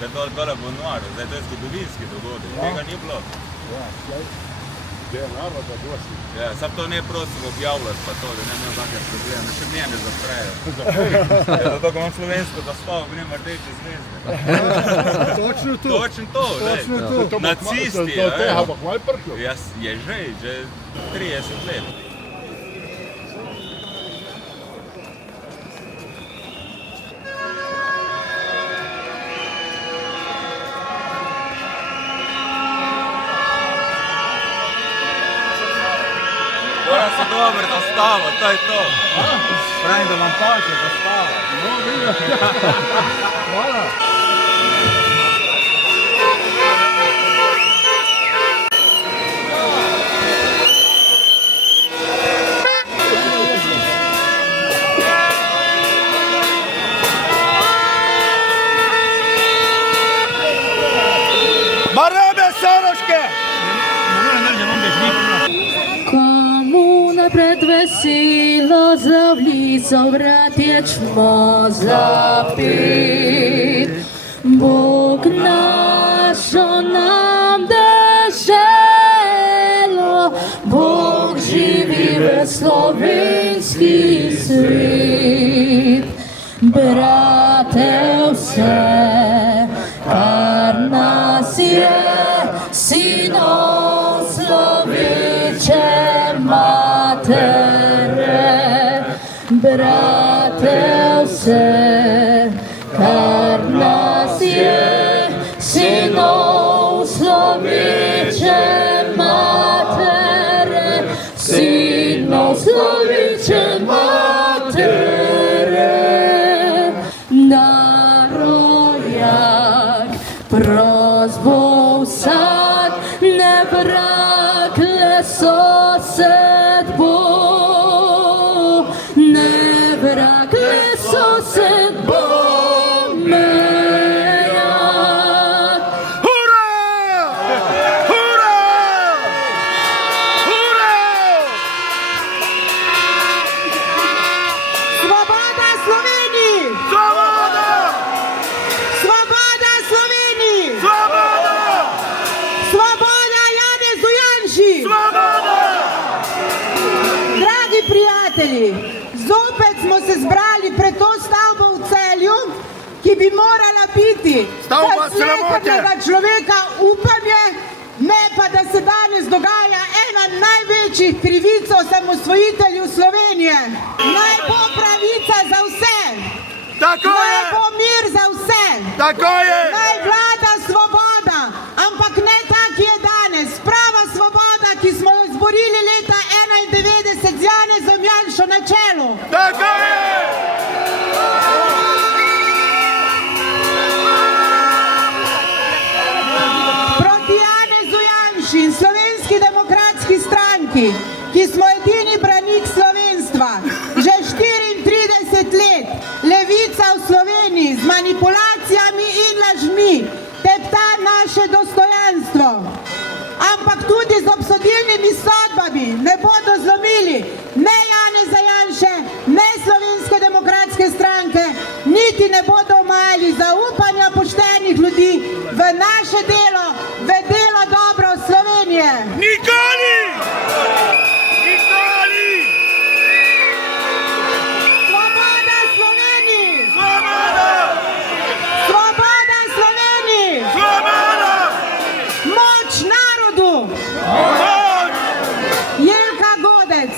ker dol bo noro, zdaj to je zgodovinski dogodek, tega ni bilo. Ja, sam to ne prosim objavljati pa to, da ne imam kakšne probleme, da še mene zaprejo. Zato, ko imam slovensko zastavo, grem rdeče zvezde. Točno to. Točno to, nacisti. To tega bo kmalo prišlo? Je že 30 let. Mora se dobro zastava, to je to. Pravim, da vam paše zastava. No, vidim. Hvala. Barame Soroške! Pred veselo za vlico vratječmo zapet. Bog našo nam deželo, Bog živi v slovenski svet. Brate vse, kar nas je, sinov sloveče matere, brate vse, kar nas je, sinov sloveče matere, sinov sloveče matere, narojak, prost bo vsak, ne brakle sosed bo, ne brakle sosed bo mejak. Hurra! Hurra! Hurra! Svoboda Sloveniji! Svoboda! Svoboda Sloveniji! Svoboda! Svoboda Janezu Janši! Svoboda! Dragi prijatelji, zopet smo se zbrali pred to stavbo v Celju, ki bi morala biti Stavba za slehernega sramote. človeka upanje, ne pa da se danes dogaja ena največjih krivic osamosvojitelju Slovenije. Naj bo pravica za vse, Tako naj je! bo mir za vse, Tako je! naj vlada svoboda, ampak ne ta, ki je danes. Prava svoboda, ki smo jo izborili leta 91 z Janezom Janšo na čelu. Tako je! Proti Janezu Janši in Slovenski demokratski stranki, ki smo edini branik slovenstva, že 34 let levica v Sloveniji z manipulacijami in lažmi tepta naše dostojanstvo. Ampak tudi z obsodilnimi sodbami ne bodo zlomili ne Janeza Janše, ne Slovenske demokratske stranke, niti ne bodo omajali zaupanja poštenih ljudi v naše delo, v delo dobro Slovenije. Nikoli! Nikoli! Svoboda Sloveniji! Svoboda! Svoboda Sloveniji! Svoboda! Moč narodu! Moč! Jelka Godec!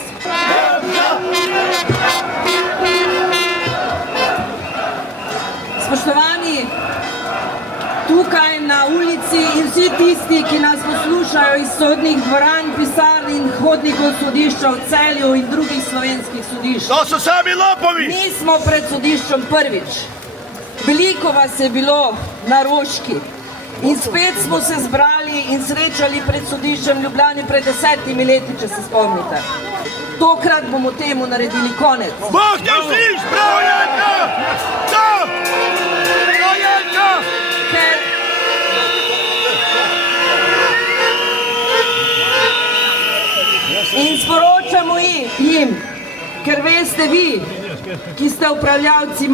Spoštovani, tukaj na ulici in vsi tisti, ki nas poslušajo iz sodnih dvoran, pisarn in hodnikov sodišča v Celju in drugih slovenskih sodišč. To so sami lopovi! Mi smo pred sodiščem prvič. Veliko vas je bilo na Roški in spet smo se zbrali in srečali pred sodiščem v Ljubljani pred 10 leti, če se spomnite. Tokrat bomo temu naredili konec. Bog te vzliš, prav Janka! Prav! Prav Janka! Ker in sporočamo jim, ker veste vi, ki ste upravljavci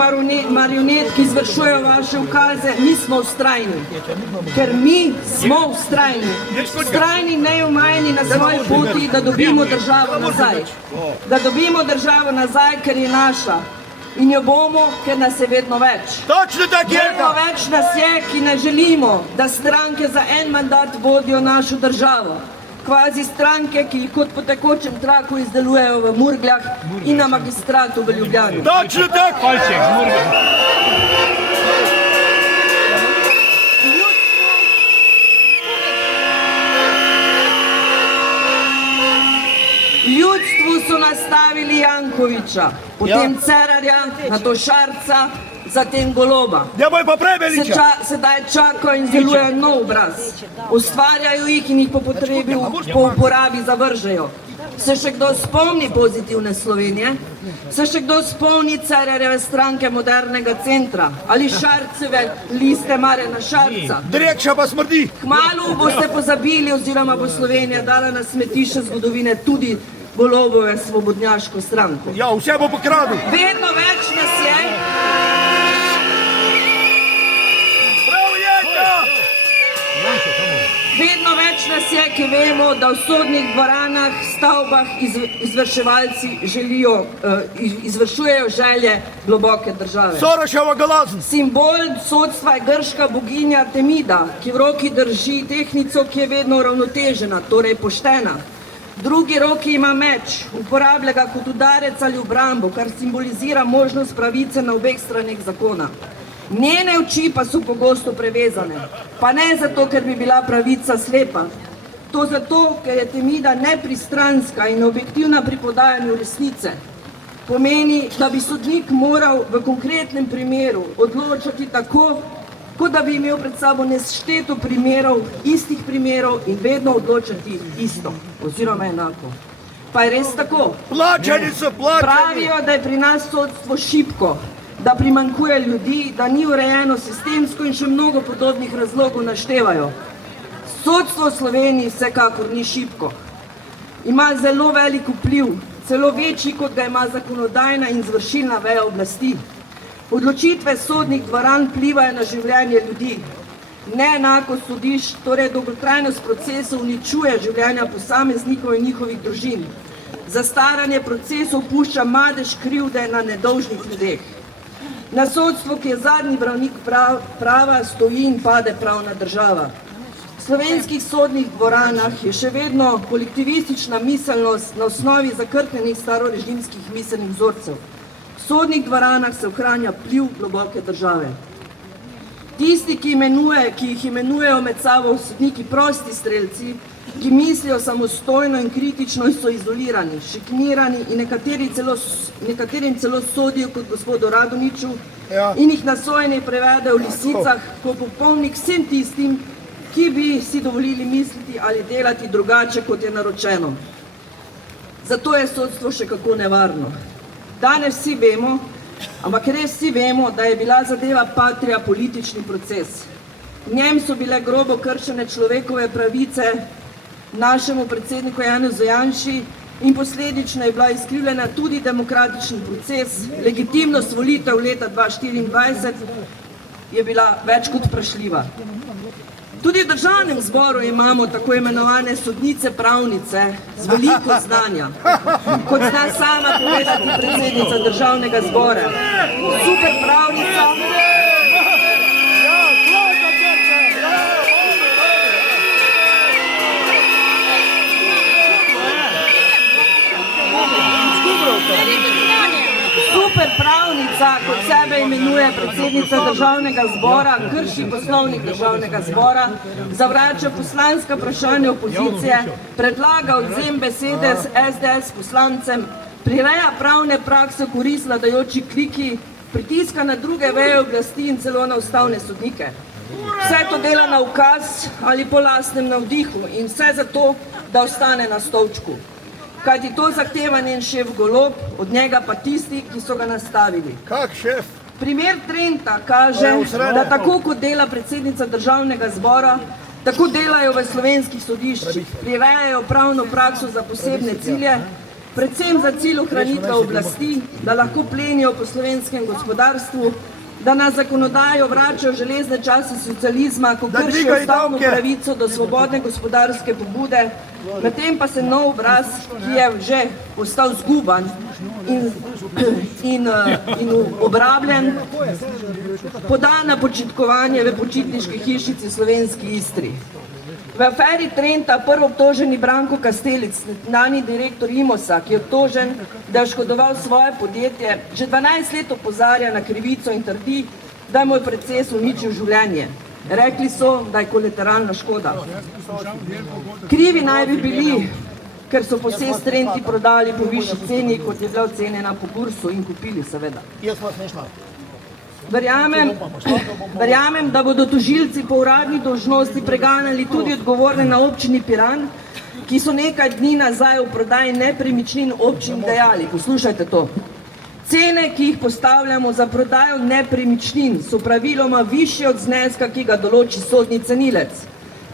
marionet, ki izvršujejo vaše ukaze, mi smo vztrajni. Ker mi smo vztrajni. Vztrajni, neomajni na svoji poti, da dobimo državo nazaj. Da dobimo državo nazaj, ker je naša. In jo bomo, ker nas je vedno več. Točno tako je! Vedno več nas je, ki ne želimo, da stranke za en mandat vodijo našo državo. Kvazi stranke, ki jih kot po tekočem traku izdelujejo v Murgljah in na magistratu v Ljubljani. Točno tako! Ljudstvu so nastavili Jankovića, potem Cerarja, nato Šarca, zatem Goloba. Nemoj pa Prebelića! Sedaj čakajo in izdelujejo nov obraz. Ustvarjajo jih in jih po potrebi po uporabi zavržejo. Se še kdo spomni pozitivne Slovenije? Se še kdo spomni Cerarjeve stranke Modernega centra? Ali Šarceve liste Marjana Šarca? Direkša pa smrdi! Kmalu boste pozabili oziroma bo Slovenija dala na smetišče zgodovine tudi Golobove svobodnjaško stranko. Ja, vse bo pokradil! Vedno več nas je, vedno več nas je, ki vemo, da v sodnih dvoranah, stavbah izvrševalci izvršujejo želje globoke države. Soroševa galazen! Simbol sodstva je grška boginja Temida, ki v roki drži tehnico, ki je vedno uravnotežena, torej poštena. V drugi roki ima meč, uporablja ga kot udarec ali obrambo, kar simbolizira možnost pravice na obeh straneh zakona. Njene oči pa so pogosto prevezane, pa ne zato, ker bi bila pravica slepa. To zato, ker je Temida nepristranska in objektivna pri podajanju resnice. Pomeni, da bi sodnik moral v konkretnem primeru odločati tako, kot da bi imel pred sabo nešteto primerov, istih primerov in vedno odločati isto, oziroma enako. Pa je res tako? Plačani so plačani! Pravijo, da je pri nas sodstvo šibko, da primanjkuje ljudi, da ni urejeno sistemsko in še mnogo podobnih razlogov naštevajo. Sodstvo v Sloveniji vsekakor ni šibko. Ima zelo velik vpliv, celo večji, kot ga ima zakonodajna in izvršilna veja oblasti. Odločitve sodnih dvoran vplivajo na življenje ljudi. Neenakost sodišč, torej dolgotrajnost procesov, uničuje življenja posameznikov in njihovih družin. Zastaranje procesov pušča madež krivde na nedolžnih ljudeh. Na sodstvo, ki je zadnji branik prava, stoji in pade pravna država. V slovenskih sodnih dvoranah je še vedno kolektivistična miselnost na osnovi zakrknjenih starorežimskih miselnih vzorcev. V sodnih dvoranah se ohranja vpliv globoke države. Tisti, ki jih imenujejo med sabo sodniki prosti strelci, ki mislijo samostojno in kritično, so izolirani, šikanirani in nekaterim celo sodijo kot gospodu Radoniču in jih na sojenje prevedejo v lisicah kot popolnik vsem tistim, ki bi si dovolili misliti ali delati drugače, kot je naročeno. Zato je sodstvo še kako nevarno. Danes vsi vemo, ampak res vsi vemo, da je bila zadeva Patria politični proces. V njem so bile grobo kršene človekove pravice našemu predsedniku Janezu Janši in posledično je bila izkrivljena tudi demokratični proces. Legitimnost volitev leta 2024 je bila več kot vprašljiva. Tudi v državnem zboru imamo tako imenovane sodnice pravnice z veliko znanja, kot zna sama povedati predsednica državnega zbora. Super pravnica. Super pravnica, kot sebe imenuje predsednica državnega zbora, krši poslovnik državnega zbora, zavrača poslanska vprašanja opozicije, predlaga odvzem besede s SDS poslancem, prireja pravne prakse v korist vladajoči kliki, pritiska na druge veje oblasti in celo na ustavne sodnike. Vse to dela na ukaz ali po lastnem navdihu in vse zato, da ostane na stolčku. Kajti to zahteva njen šef Golob, od njega pa tisti, ki so ga nastavili. Kak šef? Primer Trenta kaže, da tako kot dela predsednica državnega zbora, tako delajo v slovenskih sodiščih, prirejajo pravno prakso za posebne cilje, predvsem za cilj ohranitve oblasti, da lahko plenijo po slovenskem gospodarstvu, da na zakonodajo vračajo železne čase socializma, ko kršijo ustavno pravico do svobodne gospodarske pobude, medtem pa se nov obraz, ki je že postal zguban in obrabljen, poda na počitkovanje v počitniški hišici Slovenski Istri. V aferi Trenta prvoobtoženi Branko Kastelic, nekdanji direktor Imosa, ki je obtožen, da je škodoval svoje podjetje, že 12 let opozarja na krivico in trdi, da je moj proces uničil življenje. Rekli so, da je kolateralna škoda. Krivi naj bi bili, ker so posest Trenti prodali po višji ceni, kot je bila ocenjena po kursu in kupili seveda. Verjamem, da bodo tožilci po uradni dolžnosti preganjali tudi odgovorne na občini Piran, ki so nekaj dni nazaj v prodaji nepremičnin občin dejali. Poslušajte to. Cene, ki jih postavljamo za prodajo nepremičnin, so praviloma višje od zneska, ki ga določi sodni cenilec,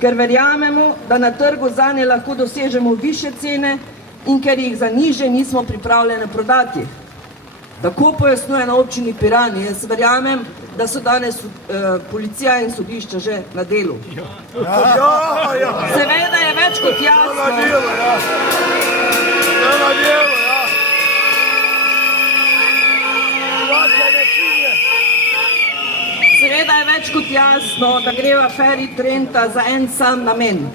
ker verjamemo, da na trgu zanje lahko dosežemo višje cene in ker jih za nižje nismo pripravljeni prodati. Tako pojasnjuje na občini Piran. Jaz verjamem, da so danes policija in sodišča že na delu. Seveda je več kot jasno, da gre v aferi Trenta za en sam namen.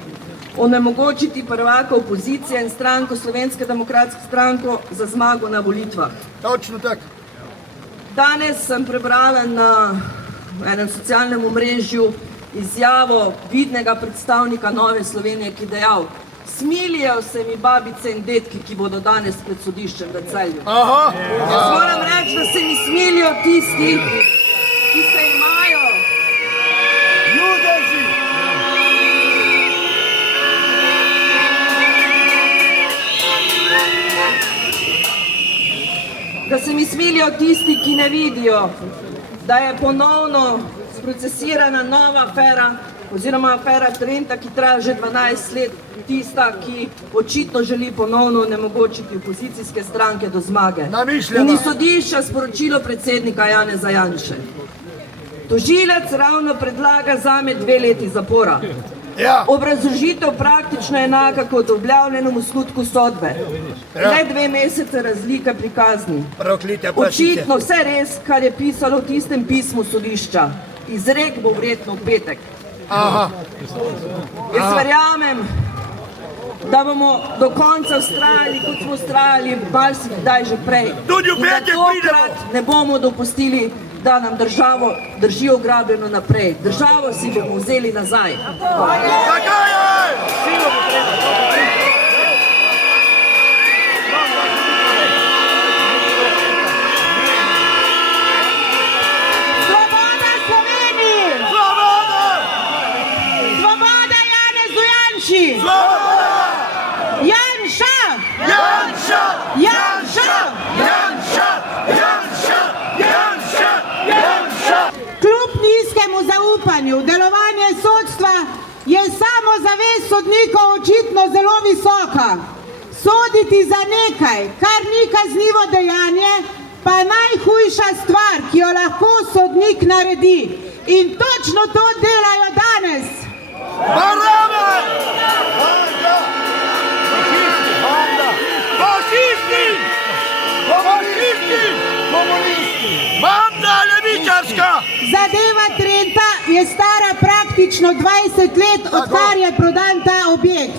Onemogočiti prvaka opozicije in stranko Slovenske demokratske stranko za zmago na volitvah. Točno tako. Danes sem prebrala na enem socialnem omrežju izjavo vidnega predstavnika Nove Slovenije, ki je dejal: smilijo se mi babice in detki, ki bodo danes pred sodiščem v Celju. Jaz moram reči, da se mi smilijo tisti, ki se imajo. Da se mi smilijo tisti, ki ne vidijo, da je ponovno sprocesirana nova afera oziroma afera Trenta, ki traja že 12 let, tista, ki očitno želi ponovno onemogočiti opozicijske stranke do zmage. In iz sodišča sporočilo predsednika Janeza Janše. Tožilec ravno predlaga zame 2 leti zapora. Obrazložitev praktično enaka kot v objavljenem osnutku sodbe. Le 2 mesece razlika pri kazni. Očitno vse res, kar je pisalo v tistem pismu sodišča. Izrek bo verjetno v petek. Jaz verjamem, da bomo do konca vztrajali, kot smo vztrajali marsikdaj že prej. In da tokrat ne bomo dopustili, da nam državo držijo ugrabljeno naprej. Državo si bomo vzeli nazaj. Svoboda Sloveniji! Svoboda Janezu Janši! Janša! Janša! Janša! Janša! Janša! Janša! Janša! Kljub nizkemu zaupanju delovanje sodstva je samozavest sodnikov očitno zelo visoka. Soditi za nekaj, kar ni kaznivo dejanje, pa je najhujša stvar, ki jo lahko sodnik naredi. In točno to delajo danes. Fašisti! Fašisti! Komunisti! Banda levičarska! Zadeva Trenta je stara praktično 20 let, odkar je prodan ta objekt.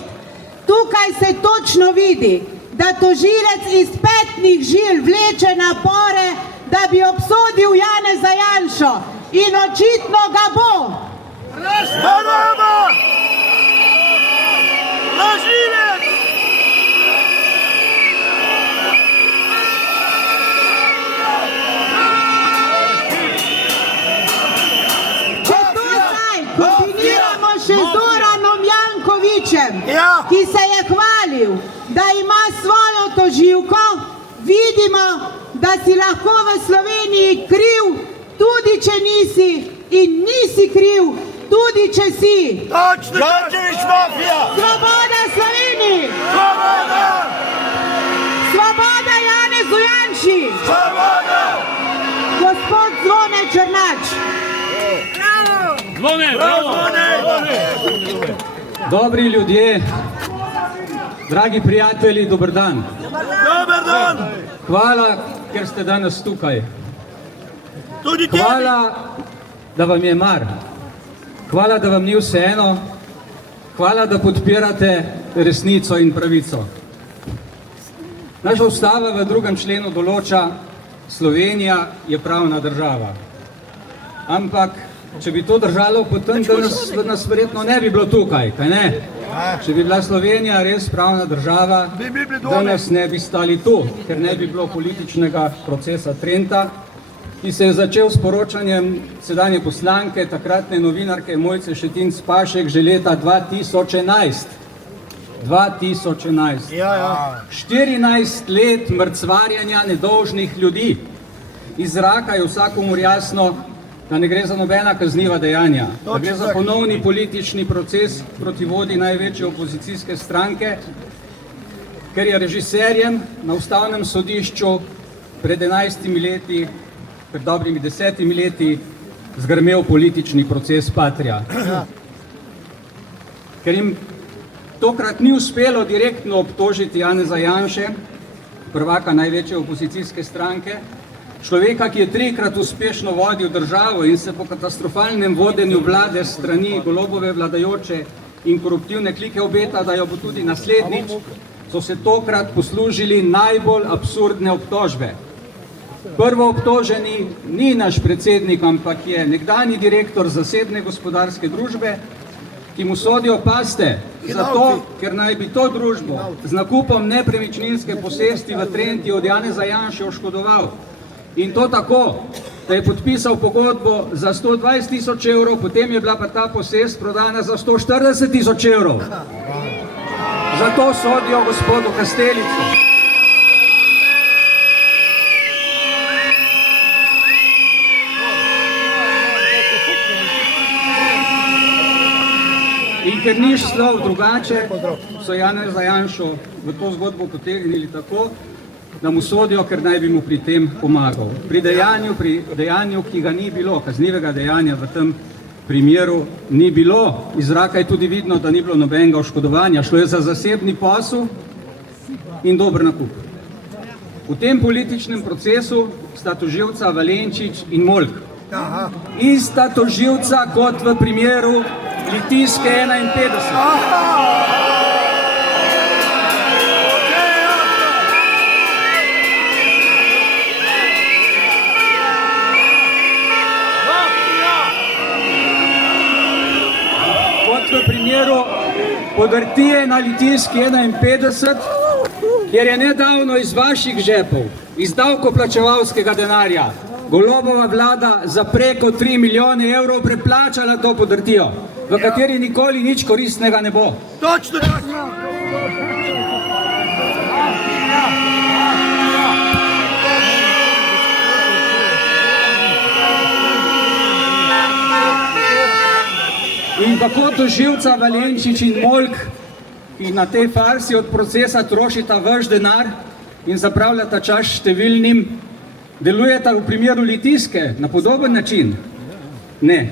Tukaj se točno vidi, da tožilec iz petnih žil vleče napore, da bi obsodil Janeza Janšo. In očitno ga bo. Baraba! Lažilec! Če to zdaj kombiniramo še z Zoranom Jankovićem, ki se je hvalil, da ima svojo tožilko, vidimo, da si lahko v Sloveniji kriv, tudi če nisi, in nisi kriv, tudi če si. Točno! Jančević mafija! Svoboda Sloveniji! Svoboda! Svoboda Svoboda Janezu Janši! Svoboda! Gospod Zvone Černač! Dobri ljudje, dragi prijatelji, dober dan. Dober dan! Hvala, ker ste danes tukaj. Tudi tebi! Hvala, da vam je mar. Hvala, da vam ni vseeno. Hvala, da podpirate resnico in pravico. Naša ustava v 2. členu določa, Slovenija je pravna država. Ampak, če bi to držalo, potem nas verjetno ne bi bilo tukaj, kaj ne? Če bi bila Slovenija res pravna država, danes ne bi stali tu, ker ne bi bilo političnega procesa Trenta, ki se je začel s poročanjem sedanje poslanke, takratne novinarke Mojce Šetinc Pašek že leta 2011. 2011. 14 let mrcvarjanja nedolžnih ljudi. Iz zraka je vsakomur jasno, da ne gre za nobena kazniva dejanja, da gre za ponovni politični proces proti vodji največje opozicijske stranke, ker je režiserjem na Ustavnem sodišču pred 11 leti, pred dobrimi 10 leti, zgrmel politični proces Patria. Ker jim tokrat ni uspelo direktno obtožiti Janeza Janše, prvaka največje opozicijske stranke, človeka, ki je 3-krat uspešno vodil državo in se po katastrofalnem vodenju vlade strani Golobove vladajoče in koruptivne klike obeta, da jo bo tudi naslednjič, so se tokrat poslužili najbolj absurdne obtožbe. Prvo obtoženi ni naš predsednik, ampak je nekdanji direktor zasebne gospodarske družbe, ki mu sodijo, paste, zato, ker naj bi to družbo z nakupom nepremičninske posesti v Trenti od Janeza Janše oškodoval. In to tako, da je podpisal pogodbo za 120 000 evrov, potem je bila pa ta posest prodana za 140 000 evrov. Zato sodijo gospodu Kastelicu. In ker ni šlo drugače, so Janeza Janšo v to zgodbo potegnili tako, da mu sodijo, ker naj bi mu pri tem pomagal. Pri dejanju, ki ga ni bilo, kaznivega dejanja v tem primeru ni bilo. Iz zraka je tudi vidno, da ni bilo nobenega oškodovanja. Šlo je za zasebni posel in dober nakup. V tem političnem procesu sta tožilca Valenčič in Molk. Ista tožilca kot v primeru Litijske 51. V primeru podrtije na Litijski 51, kjer je nedavno iz vaših žepov, iz davkoplačevalskega denarja, Golobova vlada za preko 3 milijone evrov preplačala to podrtijo, v kateri nikoli nič koristnega ne bo. Točno! In tako tožilca Valenčič in Molk, ki na tej farsi od procesa trošita vaš denar in zapravljata čas številnim, delujeta v primeru Litijske na podoben način? Ne.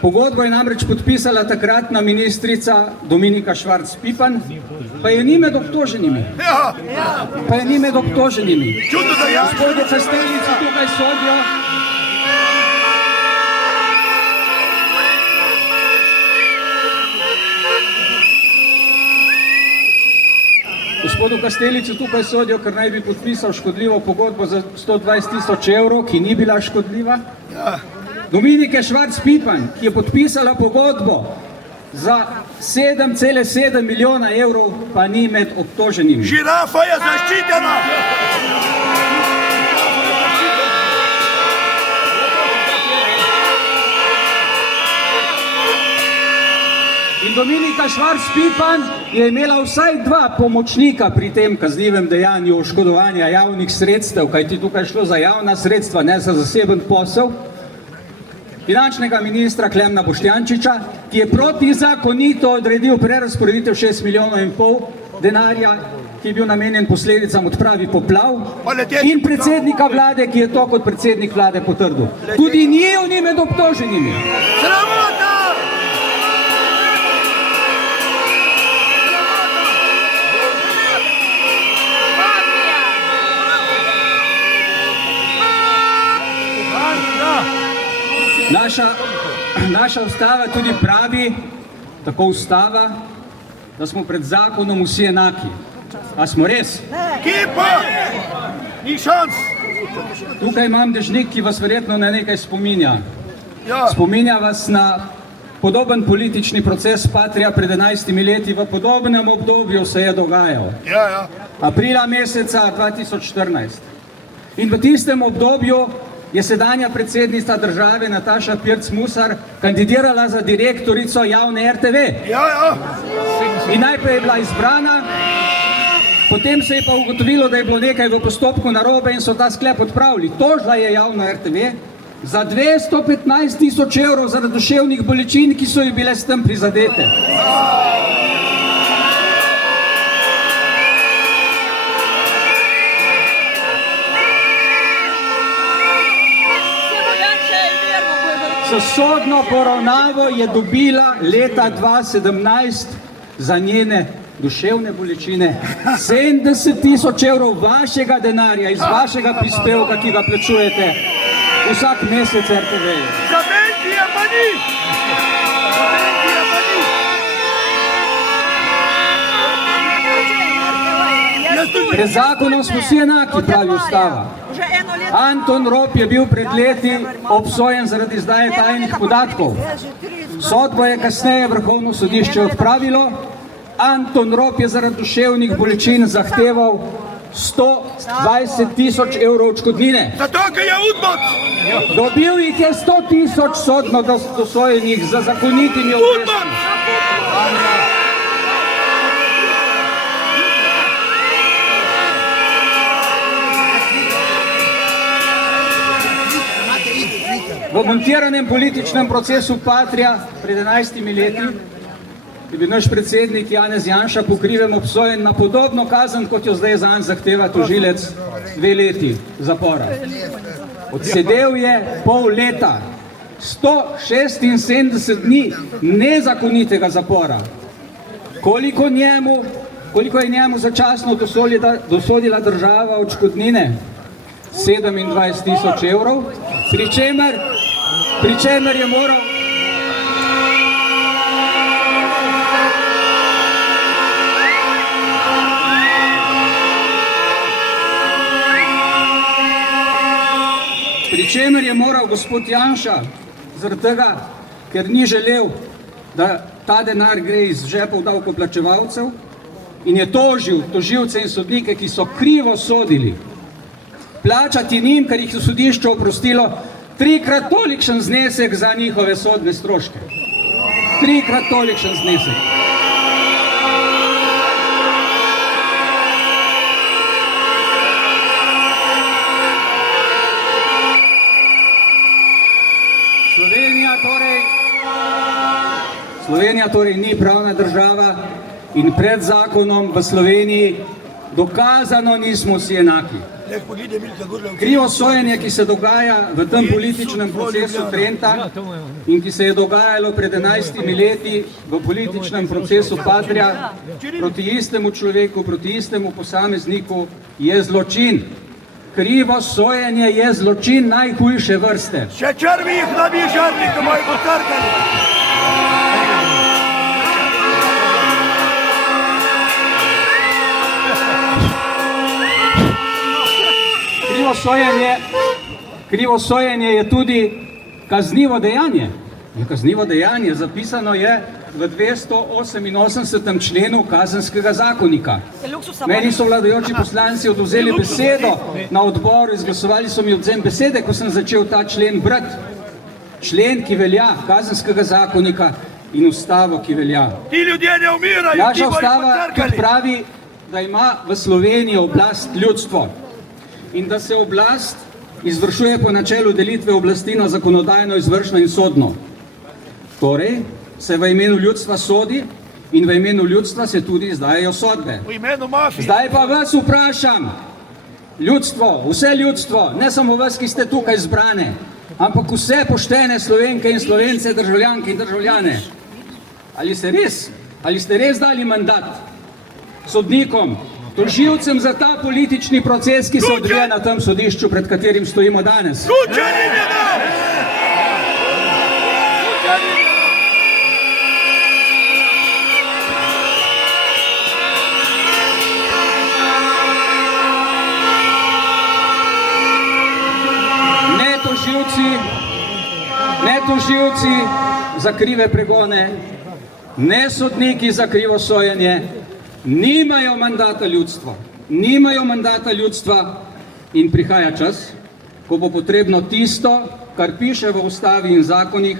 Pogodbo je namreč podpisala takratna ministrica Dominika Švarc Pipan, pa je ni med obtoženimi. Gospodu Kastelicu tukaj sodijo. Gospodu Kastelicu tukaj sodijo, ker naj bi podpisal škodljivo pogodbo za 120 000 evrov, ki ni bila škodljiva. Dominike Švarc Pipan, ki je podpisala pogodbo za 7,7 milijona evrov, pa ni med obtoženimi. Žirafa je zaščitena! In Dominika Švarc Pipan je imela vsaj 2 pomočnika pri tem kaznivem dejanju oškodovanja javnih sredstev, kajti tukaj šlo za javna sredstva, ne za zaseben posel. Finančnega ministra Klemna Boštjančiča, ki je protizakonito odredil prerazporeditev 6,5 milijonov denarja ki je bil namenjen posledicam odpravi poplav, in predsednika vlade, ki je to kot predsednik vlade potrdil. Tudi njiju ni med obtoženimi. Sramota! Naša ustava tudi pravi, tako ustava, da smo pred zakonom vsi enaki. A smo res? Kipa! Ni šans! Tukaj imam dežnik, ki vas verjetno na nekaj spominja. Ja. Spominja vas na podoben politični proces Patria pred 11 leti, v podobnem obdobju se je dogajal. Ja, ja. Aprila meseca 2014. In v tistem obdobju je sedanja predsednica države Nataša Pirc Musar kandidirala za direktorico javne RTV. Ja, ja. In najprej je bila izbrana, potem se je pa ugotovilo, da je bilo nekaj v postopku narobe in so ta sklep odpravili. Tožila je javno RTV za 215.000 evrov zaradi duševnih bolečin, ki so ji bile s tem prizadete. S sodno poravnavo je dobila leta 2017 za njene duševne bolečine 70.000 evrov vašega denarja, iz vašega prispevka, ki ga plačujete vsak mesec RTV-ju. Subvencija pa ni! Subvencija pa ni! Pred zakonom smo vsi enaki, pravi ustava. Anton Rop je bil pred leti obsojen zaradi izdaje tajnih podatkov. Sodbo je kasneje Vrhovno sodišče odpravilo. Anton Rop je zaradi duševnih bolečin zahteval 120.000 evrov odškodnine. Zato, ker je udbot! Dobil jih je 100.000 sodno dosojenih za zakonitimi obrestmi. V montiranem političnem procesu Patria pred 11 leti je bil naš predsednik Janez Janša po krivem obsojen na podobno kazen, kot jo zdaj zanj zahteva tožilec 2 leti zapora. Odsedel je pol leta, 176 dni nezakonitega zapora. Koliko je njemu začasno dosodila država odškodnine? 27.000 evrov, pri čemer je moral gospod Janša, zaradi tega, ker ni želel, da ta denar gre iz žepov davkoplačevalcev, in je tožil tožilce in sodnike, ki so krivo sodili, plačati njim, ker jih je sodišče oprostilo, 3-krat tolikšen znesek za njihove sodne stroške. 3-krat tolikšen znesek. Slovenija torej ni pravna država in pred zakonom v Sloveniji dokazano nismo vsi enaki. Krivo sojenje, ki se dogaja v tem političnem procesu Trenta in ki se je dogajalo pred 11 leti v političnem procesu Patria proti istemu človeku, proti istemu posamezniku, je zločin. Krivo sojenje je zločin najhujše vrste. Še črvi jih nabij žarnik, ko bojo potrkali. Krivo sojenje je tudi kaznivo dejanje. Je kaznivo dejanje, zapisano je v 288. členu Kazenskega zakonika. Meni so vladajoči poslanci odvzeli besedo na odboru, izglasovali so mi odvzem besede, ko sem začel ta člen brati. Člen, ki velja, Kazenskega zakonika in ustavo, ki velja. Ti ljudje ne umirajo, Naša ti bojo ustava potrkali. pravi, da ima v Sloveniji oblast ljudstvo in da se oblast izvršuje po načelu delitve oblasti na zakonodajno, izvršno in sodno. Torej, se v imenu ljudstva sodi in v imenu ljudstva se tudi izdajajo sodbe. V imenu mafije. Zdaj pa vas vprašam, ljudstvo, vse ljudstvo, ne samo vas, ki ste tukaj zbrane, ampak vse poštene Slovenke in Slovence, državljanke in državljane. Ali ste res dali mandat sodnikom, tožilcem za ta politični proces, ki se odvija na tem sodišču, pred katerim stojimo danes? Kučanin je dal! Ne tožilci za krive pregone, ne sodniki za krivo sojenje, nimajo mandata ljudstva in prihaja čas, ko bo potrebno tisto, kar piše v ustavi in zakonih,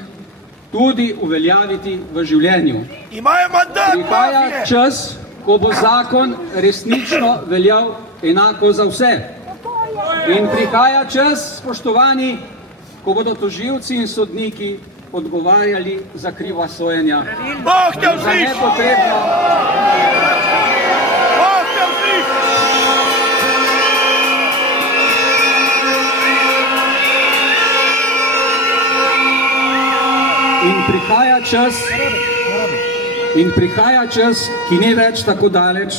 tudi uveljaviti v življenju. Imajo mandat Prihaja mafije. čas, ko bo zakon resnično veljal enako za vse. In prihaja čas, spoštovani, ko bodo tožilci in sodniki odgovarjali za kriva sojenja. Bog te Za vzliš! nepotrebno. Bog te vzliš! In prihaja čas, ki ni več tako daleč,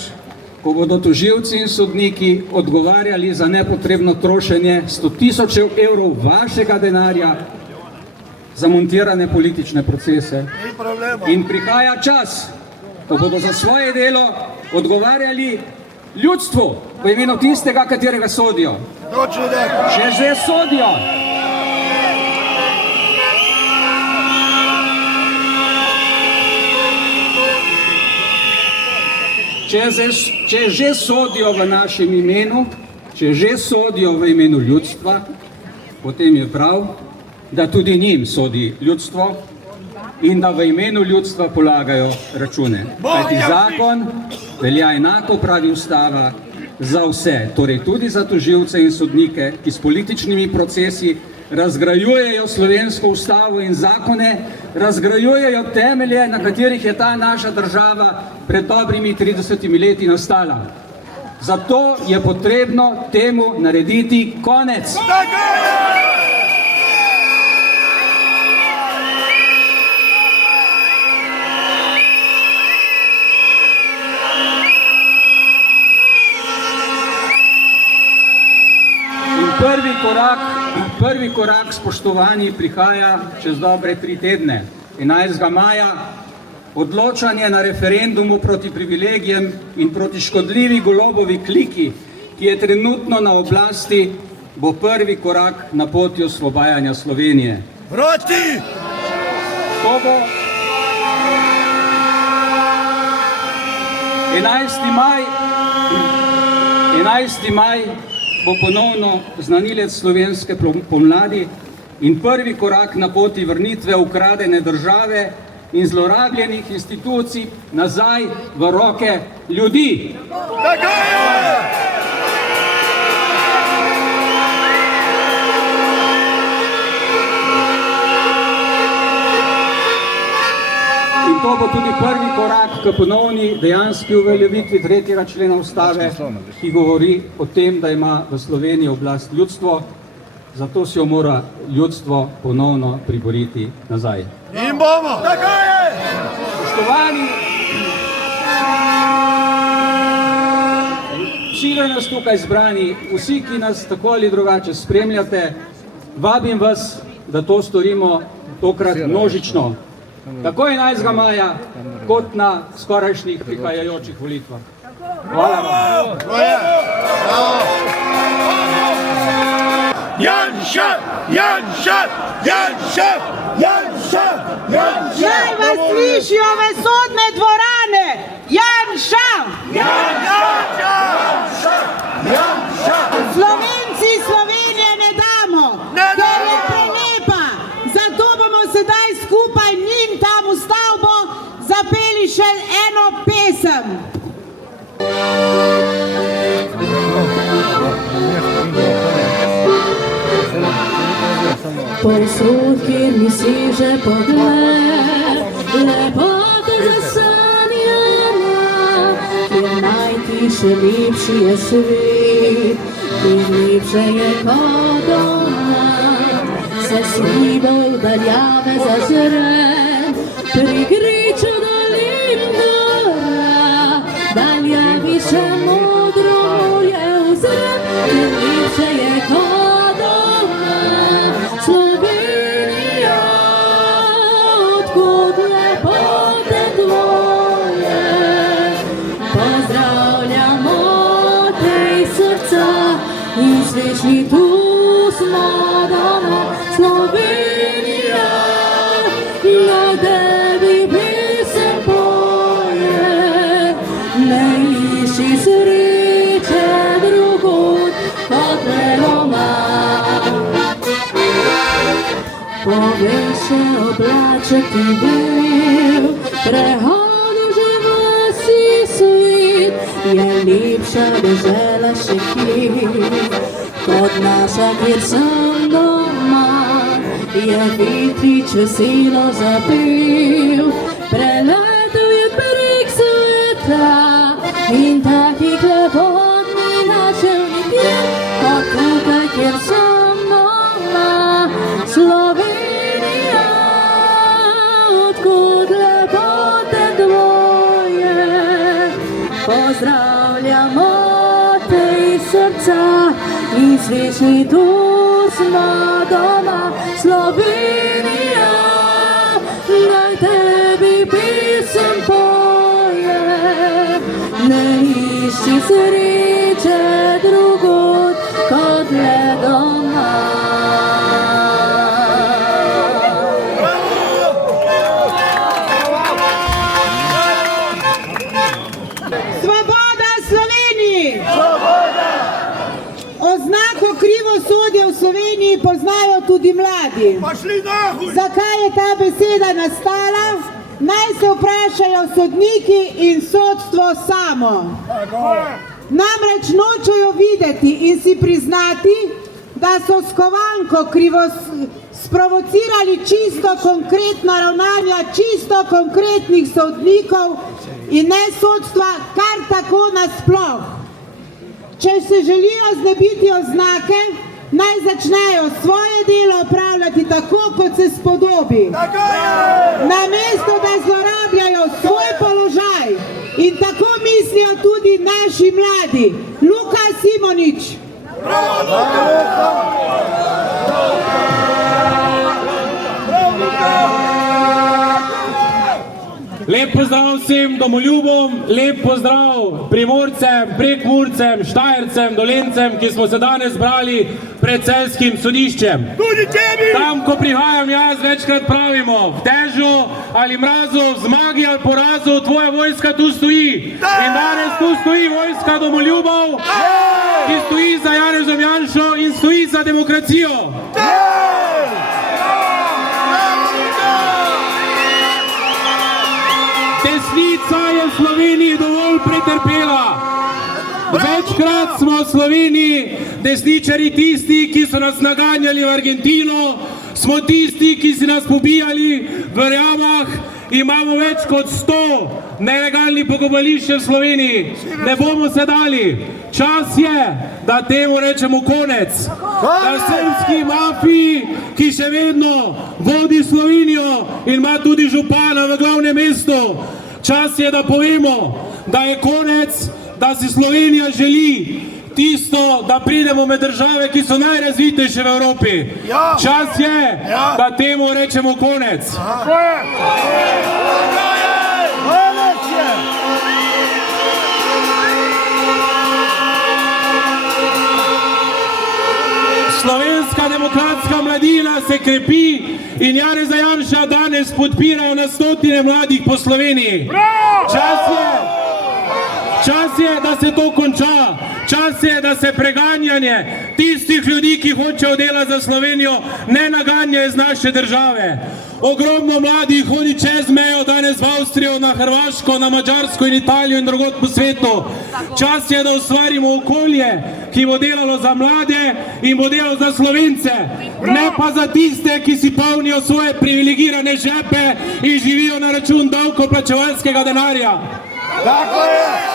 ko bodo tožilci in sodniki odgovarjali za nepotrebno trošenje 100 tisočev evrov vašega denarja za montirane politične procese. Ni problema. In prihaja čas, ko bodo za svoje delo odgovarjali ljudstvu v imenu tistega, katerega sodijo. Točno tako. Če že sodijo. Če že sodijo v našem imenu, če že sodijo v imenu ljudstva, potem je prav, da tudi njim sodi ljudstvo in da v imenu ljudstva polagajo račune. Kajti zakon velja enako, pravi ustava, za vse, torej tudi za tožilce in sodnike, ki s političnimi procesi razgrajujejo slovensko ustavo in zakone, razgrajujejo temelje, na katerih je ta naša država pred dobrimi 30 leti nastala. Zato je potrebno temu narediti konec. Tako je! Prvi korak, spoštovani, prihaja čez dobre 3 tedne. 11. maja odločanje na referendumu proti privilegijem in proti škodljivi Golobovi kliki, ki je trenutno na oblasti, bo prvi korak na poti osvobajanja Slovenije. Proti! To bo 11. maj bo ponovno znanilec slovenske pomladi in prvi korak na poti vrnitve ukradene države in zlorabljenih institucij nazaj v roke ljudi. Tako je! In to bo tudi prvi korak k ponovni dejanski uveljavitvi 3. člena ustave, ki govori o tem, da ima v Sloveniji oblast ljudstvo, zato si jo mora ljudstvo ponovno priboriti nazaj. In bomo! Tako je! Spoštovani, vsi nas tukaj zbrani, vsi, ki nas tako ali drugače spremljate, vabim vas, da to storimo tokrat množično. Tako 11. maja, kot na skorajšnjih prihajajočih volitvah. Hvala vam. Janša! Janša! Janša! Janša! Janša! Naj vas slišijo v sodne dvorane! Janša! Janša! Janša! Slovenci Slovenije ne damo, ker je prelepa. Zato bomo sedaj skupaj njim tam v stavbo zapeli še eno pesem. Povsod, kjer mi seže pogled, lepote za sanje še lepši je svet, in lepše je kot doma. Se slibov daljave zažre, pri griču dolin gora, daljavi še modro je vzre, in lepše je kot doma. Slovenija, odkud lepote tvoje, pozdravljamo te iz srca in slišni tu smo doma. Slovenija, na tebi pesem poje, ne išči sreče drugod kot le doma. Povej še oblaček ti bil, prehodil že vsi svet, je lepša dežela še kje, kot naša, kjer sem doma. Je vetrič veselo zapel, preletel je prek sveta in takih lepot ni našel nikjer, kot tukaj, kjer sem doma. Slovenija, odkud lepote tvoje, pozdravljamo te iz srca in srečni tu smo doma. Slovenija, naj tebi pesem poje, ne išči sreče drugod kot le doma. Svoboda Sloveniji! Oznako krivosodje v Sloveniji poznajo tudi mladi. Zakaj je ta beseda nastala? Naj se vprašajo sodniki in sodstvo samo. Namreč nočejo videti in si priznati, da so s Kovanko sprovocirali čisto konkretna ravnanja čisto konkretnih sodnikov in ne sodstva kar tako nasploh. Če se želijo znebiti oznake, naj začnejo svoje delo opravljati tako, kot se spodobi. Namesto da zlorabljajo svoj položaj in tako mislijo tudi naši mladi. Luka Simonič. Lep pozdrav vsem domoljubom, lep pozdrav Primorcem, Prekmurcem, Štajercem, Dolencem, ki smo se danes zbrali pred celjskim sodiščem. Tam, ko prihajam jaz, večkrat pravimo, v dežju ali mrazu, v zmagi ali porazu, tvoja vojska tu stoji. In danes tu stoji vojska domoljubov, ki stoji za Janezom Janšo in stoji za demokracijo. Desnica je v Sloveniji dovolj pretrpela. Večkrat smo v Sloveniji desničari tisti, ki so nas naganjali v Argentino, smo tisti, ki si nas pobijali v jamah, imamo več kot 100 nelegalnih pokopališč v Sloveniji. Ne bomo se dali. Čas je, da temu rečemo konec. Da srbski mafiji, ki še vedno vodi Slovenijo in ima tudi župana v glavnem mestu, čas je, da povemo, da je konec, da si Slovenija želi tisto, da pridemo med države, ki so najrazvitejše v Evropi. Čas je, da temu rečemo konec. Slovenska demokratska mladina se krepi in Janeza Janša danes podpirajo na stotine mladih po Sloveniji. Čas je, da se to konča. Čas je, da se preganjanje tistih ljudi, ki hočejo delati za Slovenijo, ne naganja iz naše države. Ogromno mladih hodi čez mejo danes v Avstrijo, na Hrvaško, na Madžarsko in Italijo in drugod po svetu. Čas je, da ustvarimo okolje, ki bo delalo za mlade in bo delalo za Slovence, ne pa za tiste, ki si polnijo svoje privilegirane žepe in živijo na račun davkoplačevalskega denarja. Tako je!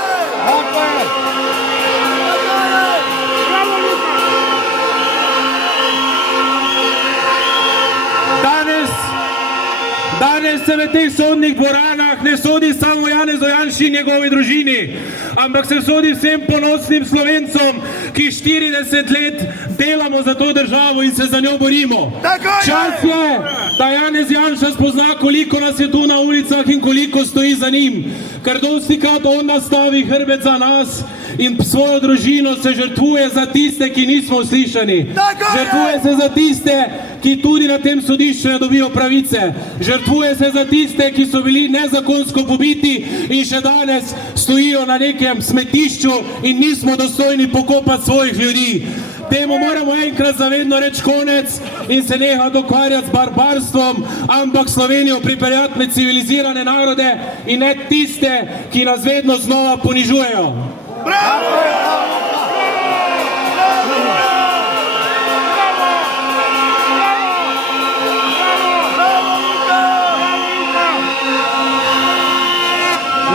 Danes se v teh sodnih dvoranah ne sodi samo Janezu Janši in njegovi družini, ampak se sodi vsem ponosnim Slovencom, ki 40 let delamo za to državo in se za njo borimo. Čas je, da Janez Janša spozna, koliko nas je tu na ulicah in koliko stoji za njim, ker dostikrat on nastavi hrbet za nas in svojo družino se žrtvuje za tiste, ki nismo slišani. Žrtvuje se za tiste, ki tudi na tem sodišču ne dobijo pravice. Žrtvuje se za tiste, ki so bili nezakonsko pobiti in še danes stojijo na nekem smetišču in nismo dostojni pokopati svojih ljudi. Temu moramo enkrat zavedno reči konec in se neha dokvarjati z barbarstvom, ampak Slovenijo pripeljati med civilizirane narode in ne tiste, ki nas vedno znova ponižujejo.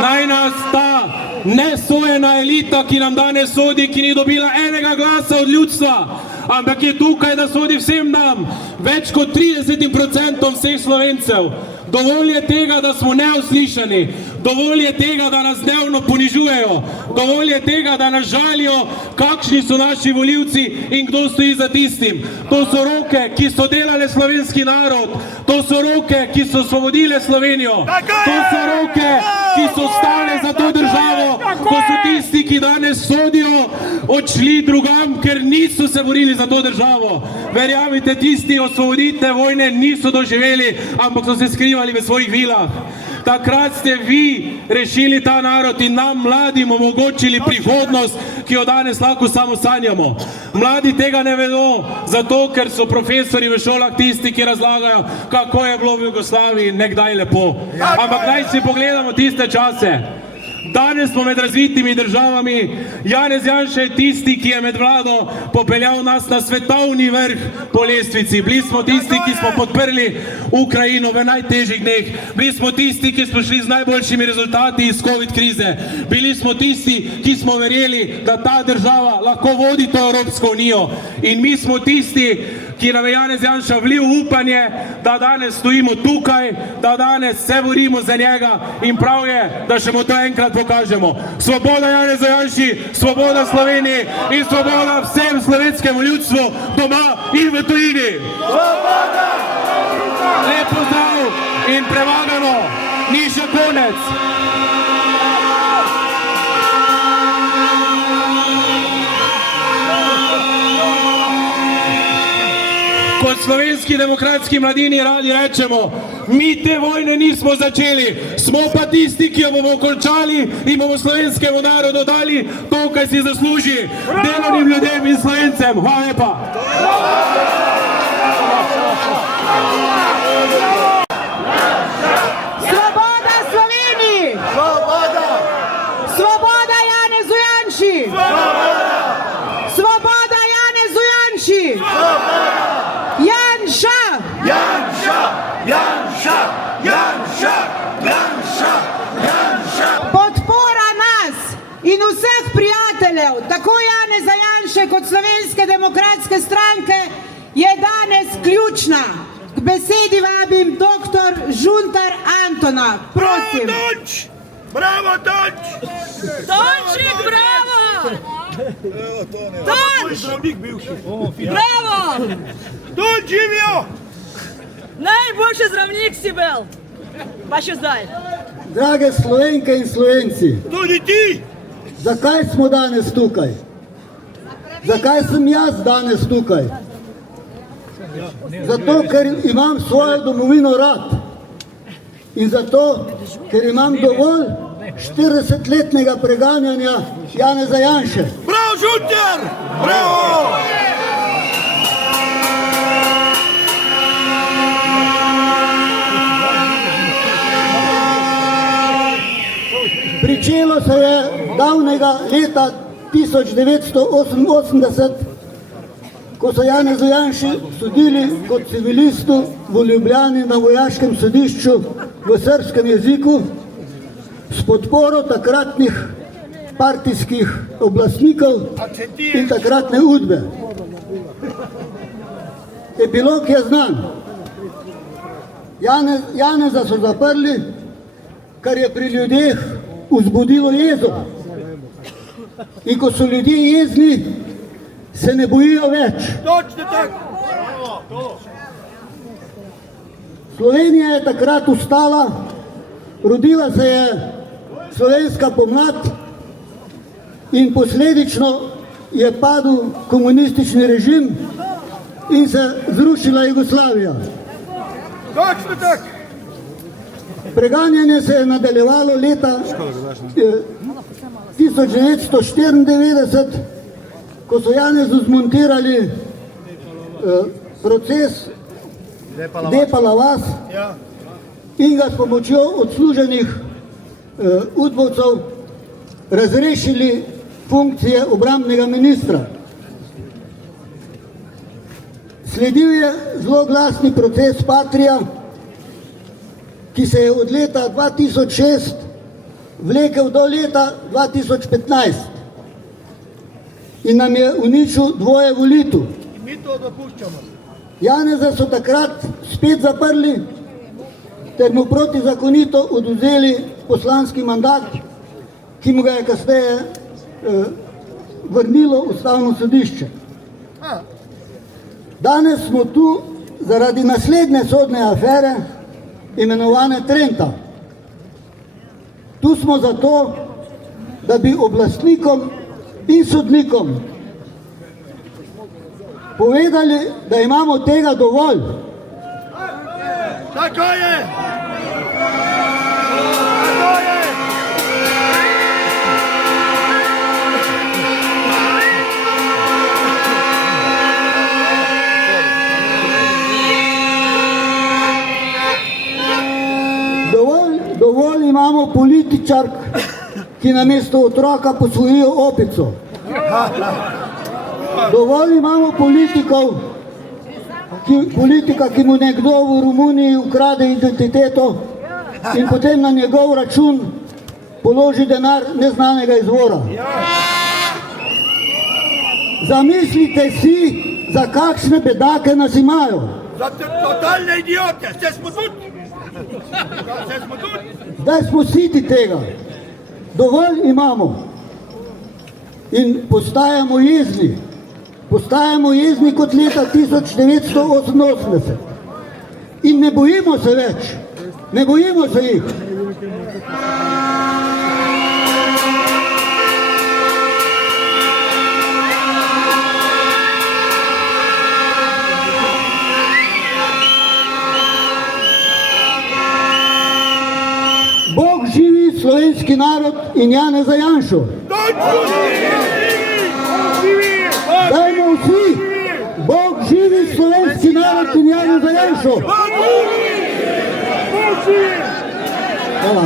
Naj nas ta nesojena elita, ki nam danes sodi, ki ni dobila enega glasa od ljudstva, ampak je tukaj, da sodi vsem nam, več kot 30% vseh Slovencev. Dovolj je tega, da smo neuslišani, dovolj je tega, da nas dnevno ponižujejo, dovolj je tega, da nas žalijo, kakšni so naši volivci in kdo stoji za tistim. To so roke, ki so delale slovenski narod, to so roke, ki so osvobodile Slovenijo, to so roke, ki so stale za to državo, ko so tisti, ki danes sodijo, odšli drugam, ker niso se borili za to državo. Verjamite, tisti osvoboditve vojne niso doživeli, ampak so se skrivali v svojih vilah. Takrat ste vi rešili ta narod in nam mladim omogočili prihodnost, ki jo danes lahko samo sanjamo. Mladi tega ne vedo, zato ker so profesori v šolah tisti, ki razlagajo, kako je bilo v Jugoslaviji nekdaj lepo. Ampak naj si pogledamo tiste čase. Danes smo med razvitimi državami. Janez Janša je tisti, ki je med vlado popeljal nas na svetovni vrh po lestvici. Bili smo tisti, ki smo podprli Ukrajino v najtežjih dneh. Bili smo tisti, ki smo šli z najboljšimi rezultati iz COVID krize. Bili smo tisti, ki smo verjeli, da ta država lahko vodi to Evropsko unijo. In mi smo tisti, ki nam je Janez Janša vlil upanje, da danes stojimo tukaj, da danes se borimo za njega in prav je, da še mu to enkrat pokažemo. Svoboda Janezu Janši, svoboda Sloveniji in svoboda vsem slovenskemu ljudstvu doma in v tujini. Lep pozdrav in premagano, ni še konec. Kot Slovenski demokratski mladini radi rečemo, mi te vojne nismo začeli, smo pa tisti, ki jo bomo končali in bomo slovenskemu narodu dali to, kaj si zasluži, delovnim ljudem in Slovencem. Hvala lepa. Svoboda Sloveniji! Svoboda Janezu Janši! Svoboda Janezu Janši! Janša! Janša! Janša! Janša! Janša! Janša! Podpora nas in vseh prijateljev, tako Janeza Janše kot Slovenske demokratske stranke, je danes ključna. K besedi vabim dr. Žuntar Antona. Prosim. Bravo, Tonč! Tončnik, bravo! Tonč! Bravo! Tonč živijo! Najboljši zdravnik si bil, pa še zdaj. Drage Slovenke in Slovenci, Tudi ti! zakaj smo danes tukaj? Zakaj sem jaz danes tukaj? Zato, ker imam svojo domovino rad. In zato, ker imam dovolj 40-letnega preganjanja Janeza Janše. Bravo, Žunter! Bravo! Pričelo se je davnega leta 1988, ko so Janezu Janši sodili kot civilistu v Ljubljani na vojaškem sodišču v srbskem jeziku s podporo takratnih partijskih oblastnikov in takratne udbe. Epilog je znan. Janeza so zaprli, kar je pri ljudeh vzbudilo jezo. In ko so ljudje jezni, se ne bojijo več. Slovenija je takrat ustala, rodila se je slovenska pomlad in posledično je padel komunistični režim in se zrušila Jugoslavija. Preganjanje se je nadaljevalo leta 1994, ko so Janezu zmontirali proces Depala vas in ga s pomočjo odsluženih udbovcev razrešili funkcije obrambnega ministra. Sledil je zloglasni proces Patria, ki se je od leta 2006 vlekel do leta 2015 in nam je uničil 2 volitev. Mi to dopuščamo. Janeza so takrat spet zaprli ter mu protizakonito odvzeli poslanski mandat, ki mu ga je kasneje vrnilo Ustavno sodišče. Danes smo tu zaradi naslednje sodne afere, imenovane Trenta. Tu smo zato, da bi oblastnikom in sodnikom povedali, da imamo tega dovolj. Tako je! Dovolj imamo političark, ki namesto otroka posvojijo opico. Dovolj imamo politika, ki mu nekdo v Romuniji ukrade identiteto in potem na njegov račun položi denar neznanega izvora. Zamislite si, za kakšne bedake nas imajo. Za totalne idiote, vse smo tudi. Zdaj smo siti tega. Dovolj imamo. In postajamo jezni. Postajamo jezni kot leta 1988. In ne bojimo se več. Ne bojimo se jih. Bog živi slovenski narod in Janeza Janšo. Dajmo vsi, Bog živi slovenski narod in Janeza Janšo. Hvala.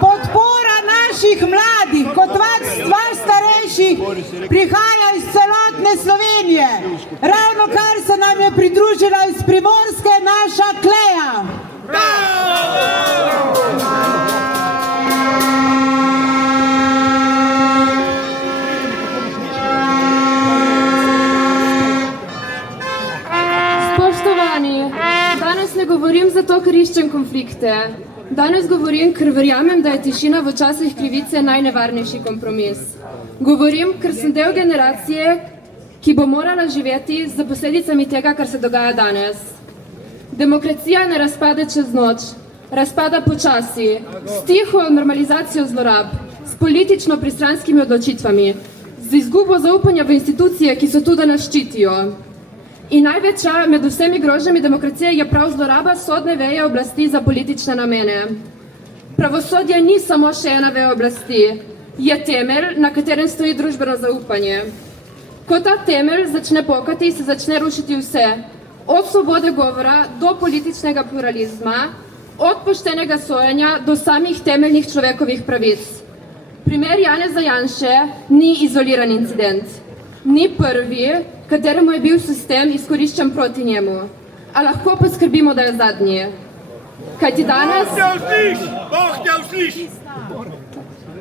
Podpora naših mladih, kot vas starejših, prihaja iz celotne Slovenije. Ravno kar se nam je pridružila iz Primorske naša Kleja. Spoštovani, danes ne govorim zato, ker iščem konflikte. Danes govorim, ker verjamem, da je tišina v časih krivice najnevarnejši kompromis. Govorim, ker sem del generacije, ki bo morala živeti z posledicami tega, kar se dogaja danes. Demokracija ne razpade čez noč, razpada počasi, s tiho normalizacijo zlorab, s politično pristranskimi odločitvami, z izgubo zaupanja v institucije, ki so tu, da nas ščitijo. In največja med vsemi grožnjami demokracije je prav zloraba sodne veje oblasti za politične namene. Pravosodje ni samo še ena veja oblasti, je temelj, na katerem stoji družbeno zaupanje. Ko ta temelj začne pokati, se začne rušiti vse, od svobode govora do političnega pluralizma, od poštenega sojenja do samih temeljnih človekovih pravic. Primer Janeza Janše ni izoliran incident. Ni prvi, kateremu je bil sistem izkoriščen proti njemu. A lahko poskrbimo, da je zadnji.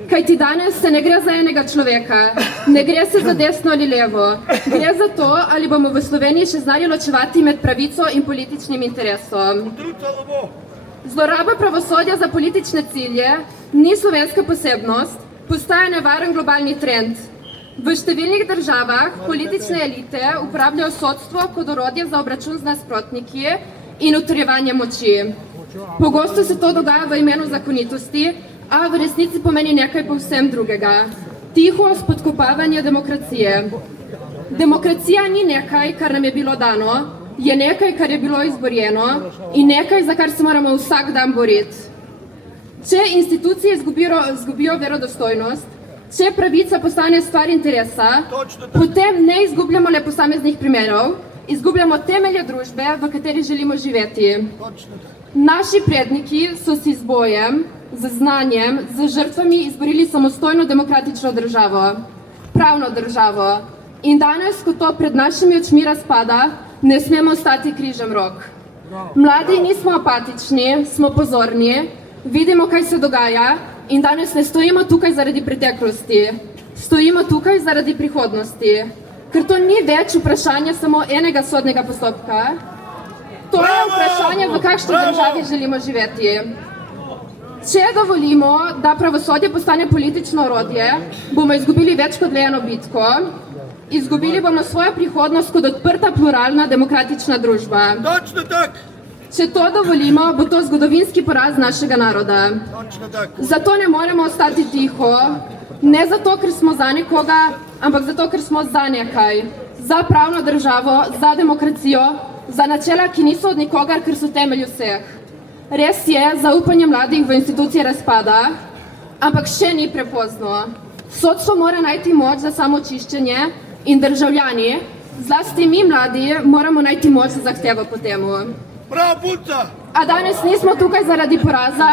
Kajti danes se ne gre za enega človeka, ne gre se za desno ali levo. Gre za to, ali bomo v Sloveniji še znali ločevati med pravico in političnim interesom. Zloraba pravosodja za politične cilje ni slovenska posebnost, postaja nevaren globalni trend. V številnih državah politične elite uporabljajo sodstvo kot orodje za obračun z nasprotniki in utrjevanje moči. Pogosto se to dogaja v imenu zakonitosti, a v resnici pomeni nekaj povsem drugega. Tiho spodkopavanje demokracije. Demokracija ni nekaj, kar nam je bilo dano, je nekaj, kar je bilo izborjeno in nekaj, za kar se moramo vsak dan boriti. Če institucije izgubijo verodostojnost, če pravica postane stvar interesa, potem ne izgubljamo le posameznih primerov, izgubljamo temelje družbe, v kateri želimo živeti. Naši predniki so si z bojem, z znanjem, z žrtvami izborili samostojno demokratično državo, pravno državo. In danes, ko to pred našimi očmi razpada, ne smemo stati križem rok. Mladi nismo apatični, smo pozorni, vidimo, kaj se dogaja in danes ne stojimo tukaj zaradi preteklosti, stojimo tukaj zaradi prihodnosti. Ker to ni več vprašanje samo enega sodnega postopka, to je vprašanje, v kakšni državi želimo živeti. Če dovolimo, da pravosodje postane politično orodje, bomo izgubili več kot le eno bitko, izgubili bomo svojo prihodnost kot odprta, pluralna, demokratična družba. Če to dovolimo, bo to zgodovinski poraz našega naroda. Zato ne moremo ostati tiho, ne zato, ker smo za nekoga, ampak zato, ker smo za nekaj. Za pravno državo, za demokracijo, za načela, ki niso od nikogar, ker so temelj vseh. Res je, zaupanje mladih v institucije razpada, ampak še ni prepozno. Sodstvo mora najti moč za samočiščenje in državljani, zlasti mi mladi, moramo najti moč za zahtevo po temu. A danes nismo tukaj zaradi poraza,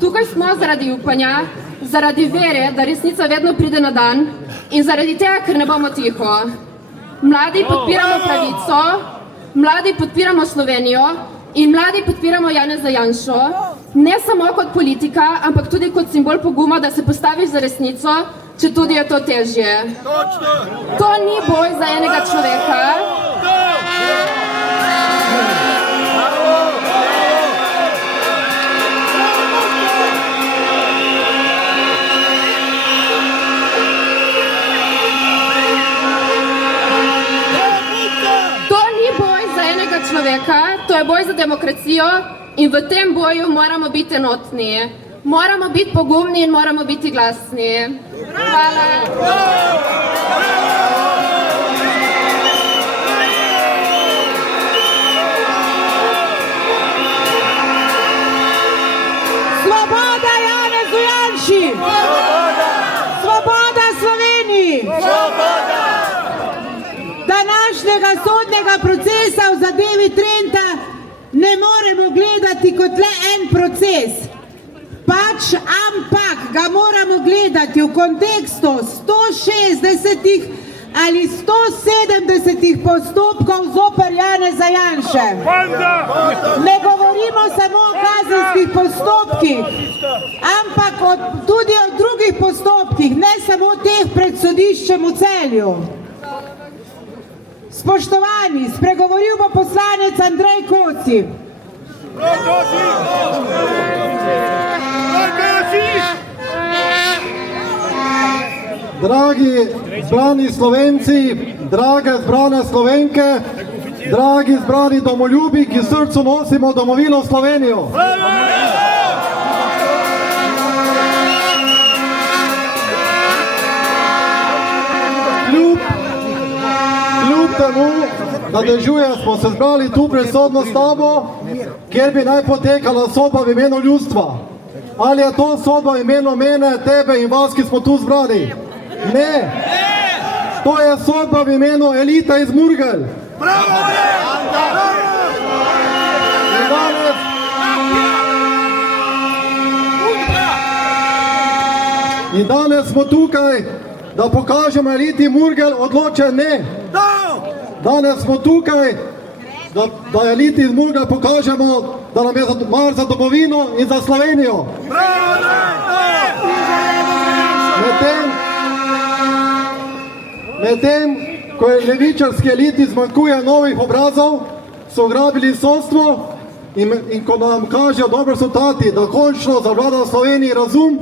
tukaj smo zaradi upanja, zaradi vere, da resnica vedno pride na dan in zaradi tega, ker ne bomo tiho. Mladi podpiramo pravico, mladi podpiramo Slovenijo in mladi podpiramo Janeza Janšo, ne samo kot politika, ampak tudi kot simbol poguma, da se postaviš za resnico, če tudi je to težje. To ni boj za enega človeka. To je boj za demokracijo in v tem boju moramo biti enotni. Moramo biti pogumni in moramo biti glasni. Hvala. Svoboda Janezu Janši! Svoboda Sloveniji! Današnjega sodnega procesa v zadevi Trenta ne moremo gledati kot le en proces, ampak ga moramo gledati v kontekstu 160 ali 170 postopkov zoper Janeza Janše. Ne govorimo samo o kazenskih postopkih, ampak tudi o drugih postopkih, ne samo teh pred sodiščem v Celju. Spoštovani, spregovoril bo poslanec Andrej Kosi. Dragi zbrani Slovenci, drage zbrane Slovenke, dragi zbrani domoljubi, ki v srcu nosimo domovino Slovenijo. Kljub temu, da dežuje, smo se zbrali tu pred sodno stavbo, kjer bi naj potekala sodba v imenu ljudstva. Ali je to sodba v imenu mene, tebe in vas, ki smo tu zbrani? Ne! To je sodba v imenu elite iz Murgel. In danes smo tukaj, da pokažemo eliti Murgel odločen ne. Danes smo tukaj, da eliti iz Murgla pokažemo, da nam je mar za domovino in za Slovenijo. Medtem, ko je levičarski eliti zmanjkuje novih obrazov, so ugrabili sodstvo in ko nam kažejo dobri rezultati, da končno zavlada Sloveniji razum,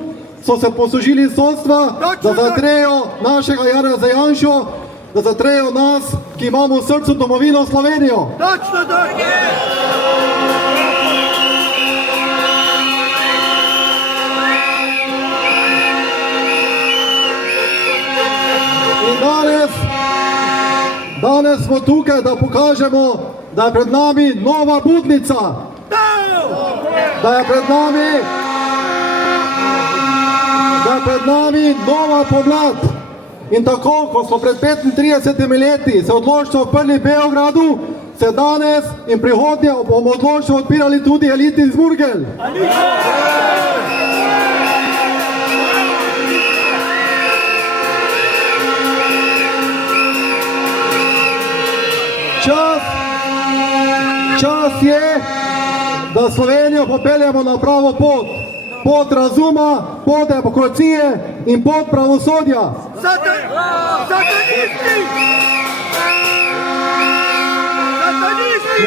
so se poslužili sodstva, da zatrejo našega Janeza Janšo, da zatrejo nas, ki imamo v srcu domovino Slovenijo. In danes smo tukaj, da pokažemo, da je pred nami nova budnica, da je pred nami nova pomlad. In tako, ko smo pred 35 leti se odločno odprli Beogradu, se danes in prihodnje bomo odločno odpirali tudi eliti iz Murgel. Čas je, da Slovenijo popeljemo na pravo pot. Pot razuma, pot demokracije in pot pravosodja.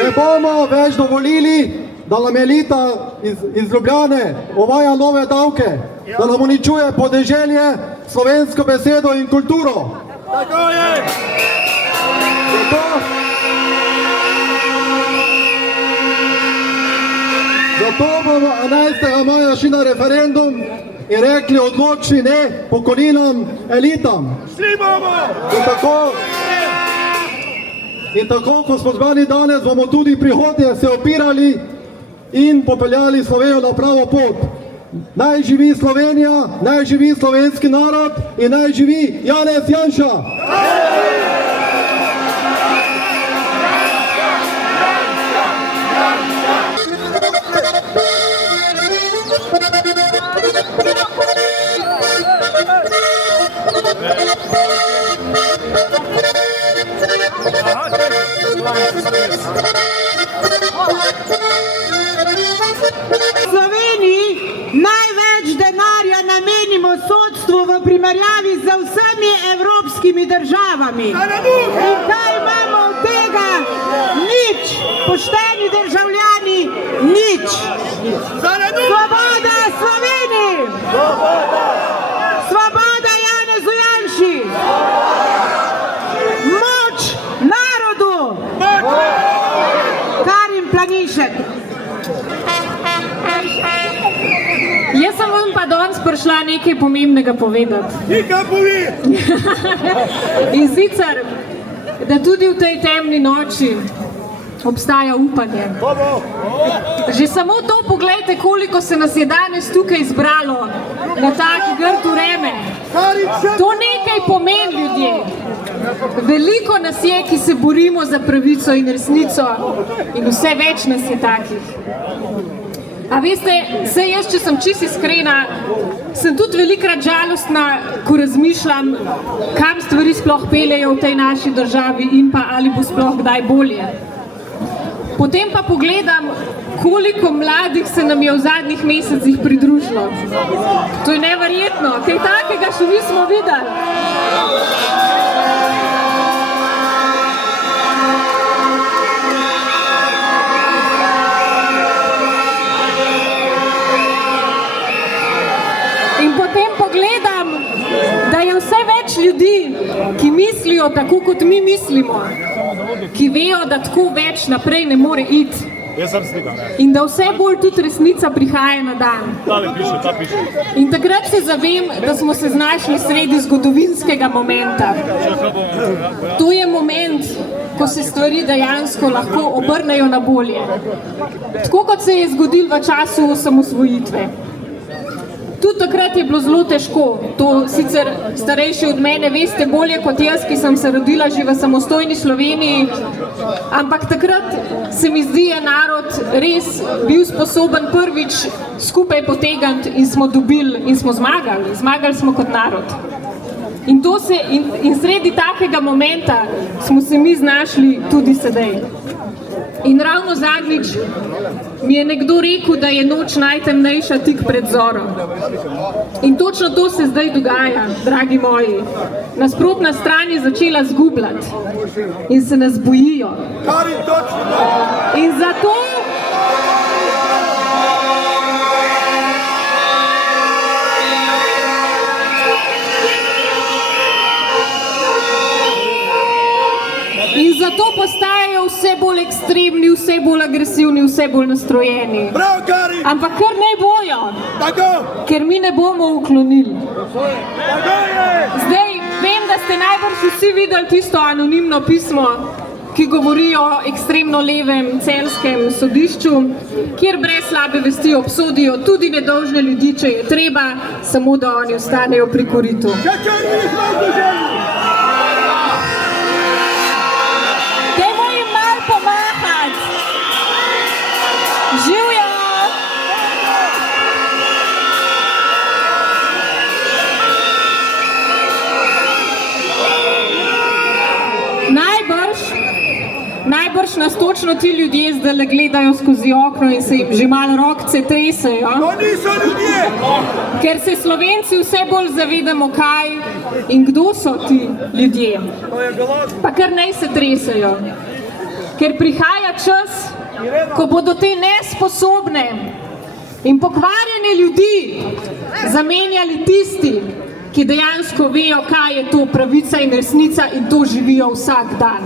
Ne bomo več dovolili, da nam elita iz Ljubljane uvaja nove davke, da nam uničuje podeželje, slovensko besedo in kulturo. Zato bomo 11. maja šli na referendum in rekli odločni ne pokojninam elitam. In tako, ko smo zbrani danes, bomo tudi prihodnje se opirali in popeljali Slovenijo na pravo pot. Naj živi Slovenija, naj živi slovenski narod in naj živi Janez Janša. V Sloveniji največ denarja namenimo sodstvu v primerjavi z vsemi evropskimi državami. In kaj imamo od tega? Nič. Pošteni državljani, nič. Svoboda Sloveniji! Svoboda Janezu Janši! Moč narodu! Karin Planišek. Jaz sem vam pa danes prišla nekaj pomembnega povedati. Nekaj povi! In sicer, da tudi v tej temni noči obstaja upanje. Že samo to poglejte, koliko se nas je danes tukaj zbralo na taki grd vreme. To nekaj pomeni, ljudje. Veliko nas je, ki se borimo za pravico in resnico in vse več nas je takih. A veste, saj jaz, če sem čisto iskrena, sem tudi velikokrat žalostna, ko razmišljam, kam stvari sploh peljejo v tej naši državi in pa ali bo sploh kdaj bolje. Potem pa pogledam, koliko mladih se nam je v zadnjih mesecih pridružilo. To je neverjetno, kaj takega še nismo videli. In potem pogledam, da je vse več ljudi, ki mislijo tako, kot mi mislimo, ki vejo, da tako več naprej ne more iti. In da vse bolj tudi resnica prihaja na dan. In takrat se zavem, da smo se znašli sredi zgodovinskega momenta. To je moment, ko se stvari dejansko lahko obrnejo na bolje. Tako kot se je zgodilo v času osamosvojitve. Tudi takrat je bilo zelo težko. To sicer starejši od mene veste bolje kot jaz, ki sem se rodila že v samostojni Sloveniji, ampak takrat se mi zdi, je narod res bil sposoben prvič skupaj potegniti in smo dobili in smo zmagali. Zmagali smo kot narod. In sredi takega momenta smo se mi znašli tudi sedaj. In ravno zadnjič mi je nekdo rekel, da je noč najtemnejša tik pred zoro. In točno to se zdaj dogaja, dragi moji. Nasprotna stran je začela zgubljati in se nas bojijo. In zato postajajo vse bolj ekstremni, vse bolj agresivni, vse bolj nastrojeni. Ampak kar naj bojo, ker mi ne bomo uklonili. Zdaj, vem, da ste najbrž vsi videli tisto anonimno pismo, ki govori o ekstremno levem celjskem sodišču, kjer brez slabe vesti obsodijo tudi nedolžne ljudi, če je treba, samo da oni ostanejo pri koritu. Živjo! Najbrž nas točno ti ljudje zdaj gledajo skozi okno in se jim že malo rokce tresejo. To niso ljudje! Ker se Slovenci vse bolj zavedamo, kaj in kdo so ti ljudje. Pa kar naj se tresejo. Ker prihaja čas, ko bodo te nesposobne in pokvarjene ljudi zamenjali tisti, ki dejansko vejo, kaj je to pravica in resnica in to živijo vsak dan.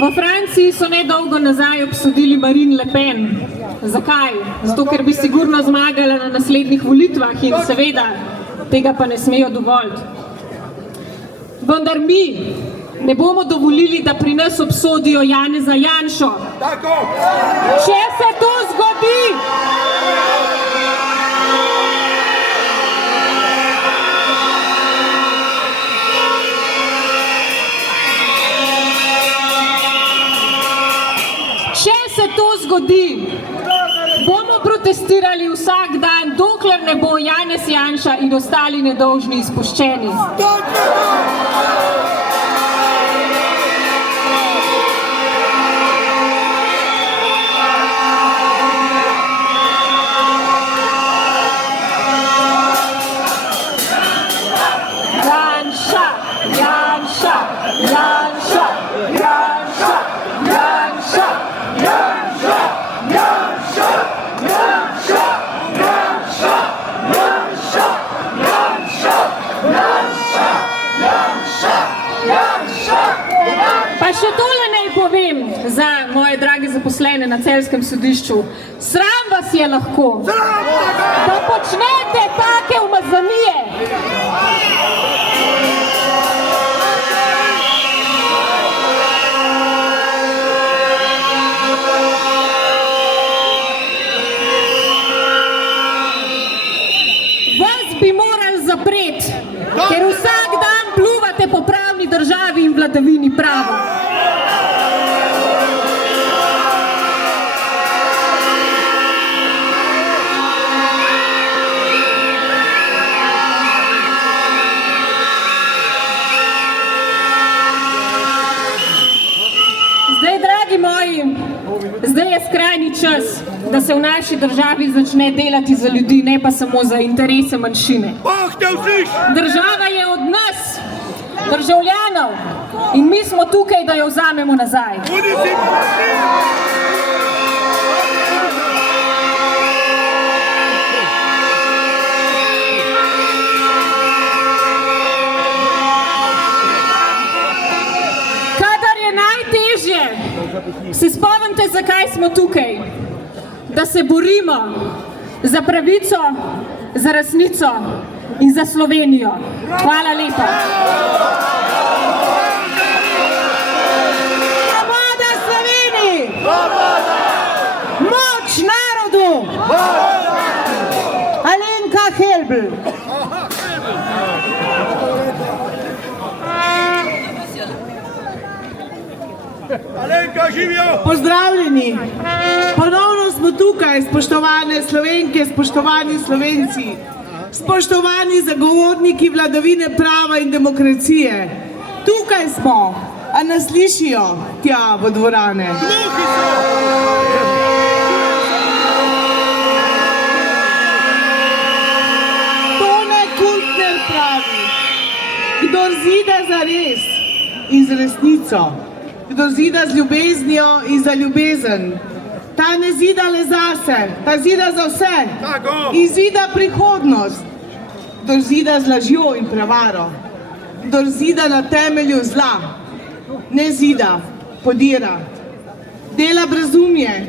V Franciji so nedolgo nazaj obsodili Marine Le Pen. Zakaj? Zato, ker bi sigurno zmagala na naslednjih volitvah in seveda tega pa ne smejo dovoliti. Vendar mi ne bomo dovolili, da pri nas obsodijo Janeza Janšo. Če se to zgodi, bomo protestirali vsak dan, dokler ne bo Janez Janša in ostali nedolžni izpuščeni. Janša, Janša, Janša, Janša, Janša, Janša. Pa še tole naj povem za moje drage zaposlene na celjskem sodišču. Sram vas je lahko, da počnete take umazanije. Zapreti, ker vsak dan pljuvate po pravni državi in vladavini prava. Zdaj, dragi moji, zdaj je skrajni čas, da se v naši državi začne delati za ljudi, ne pa samo za interese manjšine. Država je od nas, državljanov, in mi smo tukaj, da jo vzamemo nazaj. Kadar je najtežje, se spomnite, zakaj smo tukaj. Da se borimo za pravico, za resnico in za Slovenijo. Hvala lepa. Svoboda Sloveniji! Moč narodu! Alenka Helbl. Alenka, živijo! Pozdravljeni! Ponovno smo tukaj, spoštovane Slovenke, spoštovani Slovenci, spoštovani zagovorniki vladavine prava in demokracije. Tukaj smo, a nas slišijo tja v dvorane. Tone Kuntner pravi, kdor zida za res in z resnico, kdor zida z ljubeznijo in za ljubezen, ta ne zida le zase, ta zida za vse in zida prihodnost. Kdor zida z lažjo in prevaro, kdor zida na temelju zla, ne zida, podira, dela brezumje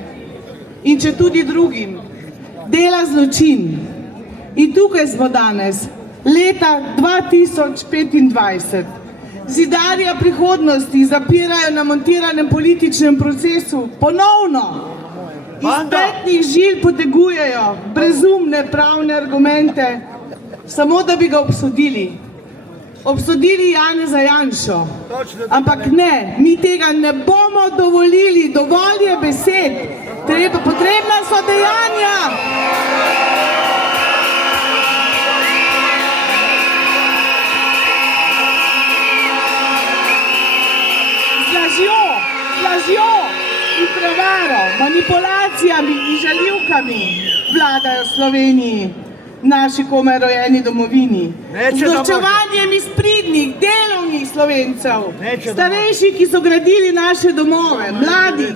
in če tudi drugim, dela zločin. In tukaj smo danes, leta 2025. Zidarja prihodnosti zapirajo na montiranem političnem procesu ponovno. Iz petnih žil potegujejo brezumne pravne argumente, samo da bi ga obsodili. Obsodili Janeza Janšo. Ampak ne, mi tega ne bomo dovolili, dovolj je besed, potrebna so dejanja. Z lažjo in prevaro, manipulacijami in žaljivkami vladajo Sloveniji, naši komaj rojeni domovini. Z norčevanjem iz pridnih, delovnih Slovencev, starejših, ki so gradili naše domove, mladi,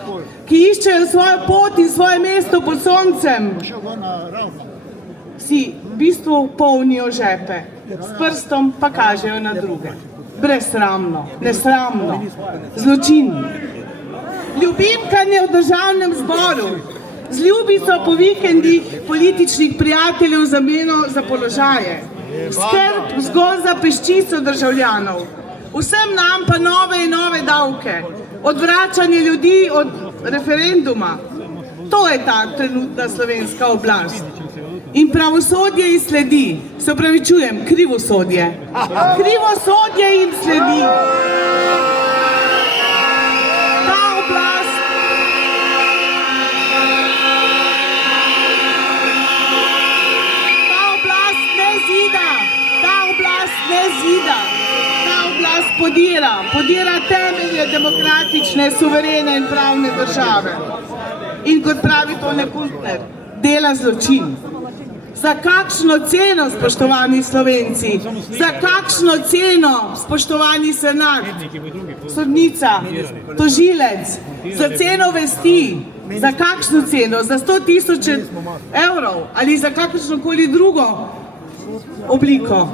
ki iščejo svojo pot in svoje mesto pod soncem, si v bistvu polnijo žepe, s prstom pa kažejo na druge. Brezsramno, nesramno, zločin. Ljubimkanje v državnem zboru, z ljubico po vikendih političnih prijateljev v zameno za položaje, skrb zgolj za peščico državljanov, vsem nam pa nove in nove davke, odvračanje ljudi od referenduma. To je ta trenutna slovenska oblast. In pravosodje jim sledi, se opravičujem, krivosodje. Krivosodje jim sledi. Ta oblast ne zida, ta oblast podira temelje demokratične, suverene in pravne države. In kot pravi Tone Kuntner, dela zločin. Za kakšno ceno, spoštovani Slovenci? Za kakšno ceno, spoštovani senat, sodnica, tožilec? Za ceno vesti? Za kakšno ceno? Za 100 000 evrov ali za kakršnokoli drugo obliko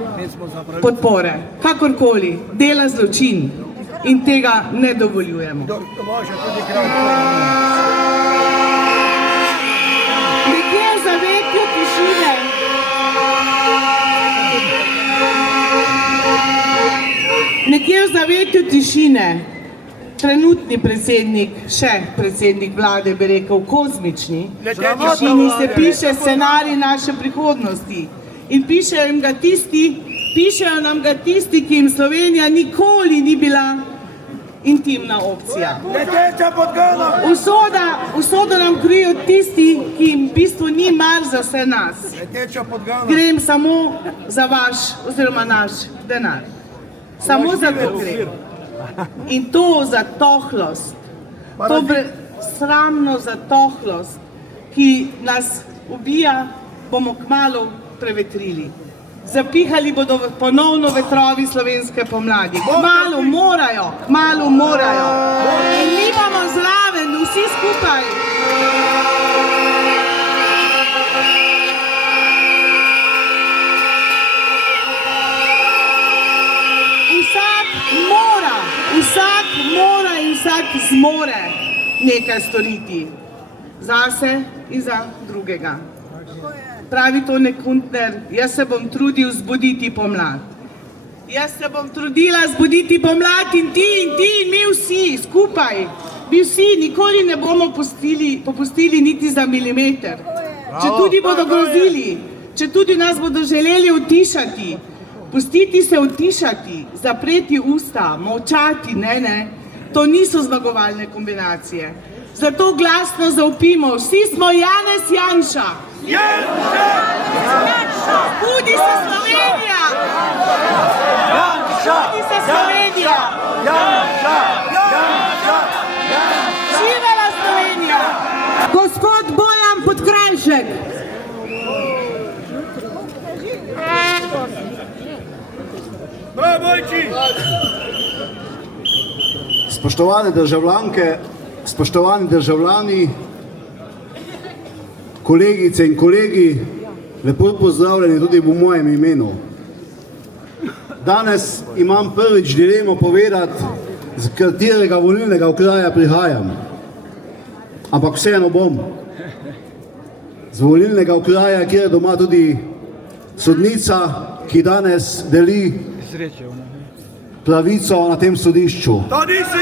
podpore? Kakorkoli, dela zločin in tega ne dovoljujemo. Nekje v zavetju tišine, nekje v zavetju tišine, trenutni predsednik, še predsednik vlade, bi rekel, kozmični, tišini se piše scenarij naše prihodnosti in pišejo nam ga tisti, ki jim Slovenija nikoli ni bila intimna opcija. Usodo nam krijo tisti, ki jim v bistvu ni mar za vse nas. Gre jim samo za vaš oziroma naš denar. Samo za to gre. In to zatohlost, to sramno zatohlost, ki nas ubija, bomo kmalu prevetrili. Zapihali bodo ponovno vetrovi slovenske pomladi. Kmalu morajo. In mi bomo zraven, vsi skupaj. Vsak mora in vsak zmore nekaj storiti. Zase in za drugega. Pravi Tone Kuntner, jaz se bom trudil zbuditi pomlad. Jaz se bom trudila zbuditi pomlad in ti in mi vsi skupaj. Mi vsi nikoli ne bomo popustili niti za milimeter. Če tudi bodo grozili, če tudi nas bodo želeli utišati, pustiti se utišati, zapreti usta, molčati, ne, To niso zmagovalne kombinacije. Zato glasno zavpimo, vsi smo Janez Janša! Janša! Janša! Budi se Slovenija! Janša! Budi se Slovenija! Janša! Janša! Živela Slovenija! Gospod Bojan Podkrajšek! Bravo, Bojči! Spoštovane državljanke, spoštovani državljani, kolegice in kolegi, lepo pozdravljeni tudi v mojem imenu. Danes imam prvič dilemo povedati, z katerega volilnega okraja prihajam. Ampak vseeno bom. Z volilnega okraja, kjer je doma tudi sodnica, ki danes deli pravico na tem sodišču. To ni sodnica! To ni sodnica!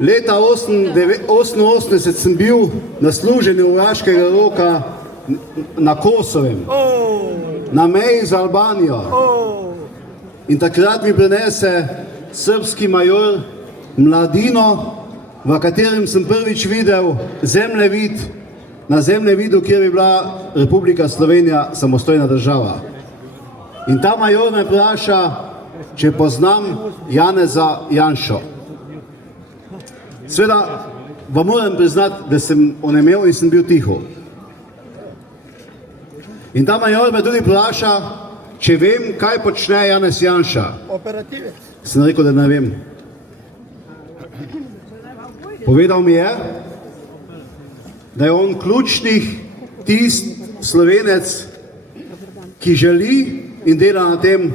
Leta 1988 sem bil na služenju vojaškega roka na Kosovem, na meji z Albanijo. In takrat mi prinese srbski major mladino, v katerem sem prvič videl zemljevid, na zemljevidu, kjer je bila Republika Slovenija samostojna država. In ta major me vpraša, če poznam Janeza Janšo. Seveda vam moram priznati, da sem onemel in sem bil tiho. In ta major me tudi vpraša, če vem, kaj počne Janez Janša. Operativec. Sem rekel, da ne vem. Povedal mi je, da je on ključnih Slovenec, ki želi in dela na tem,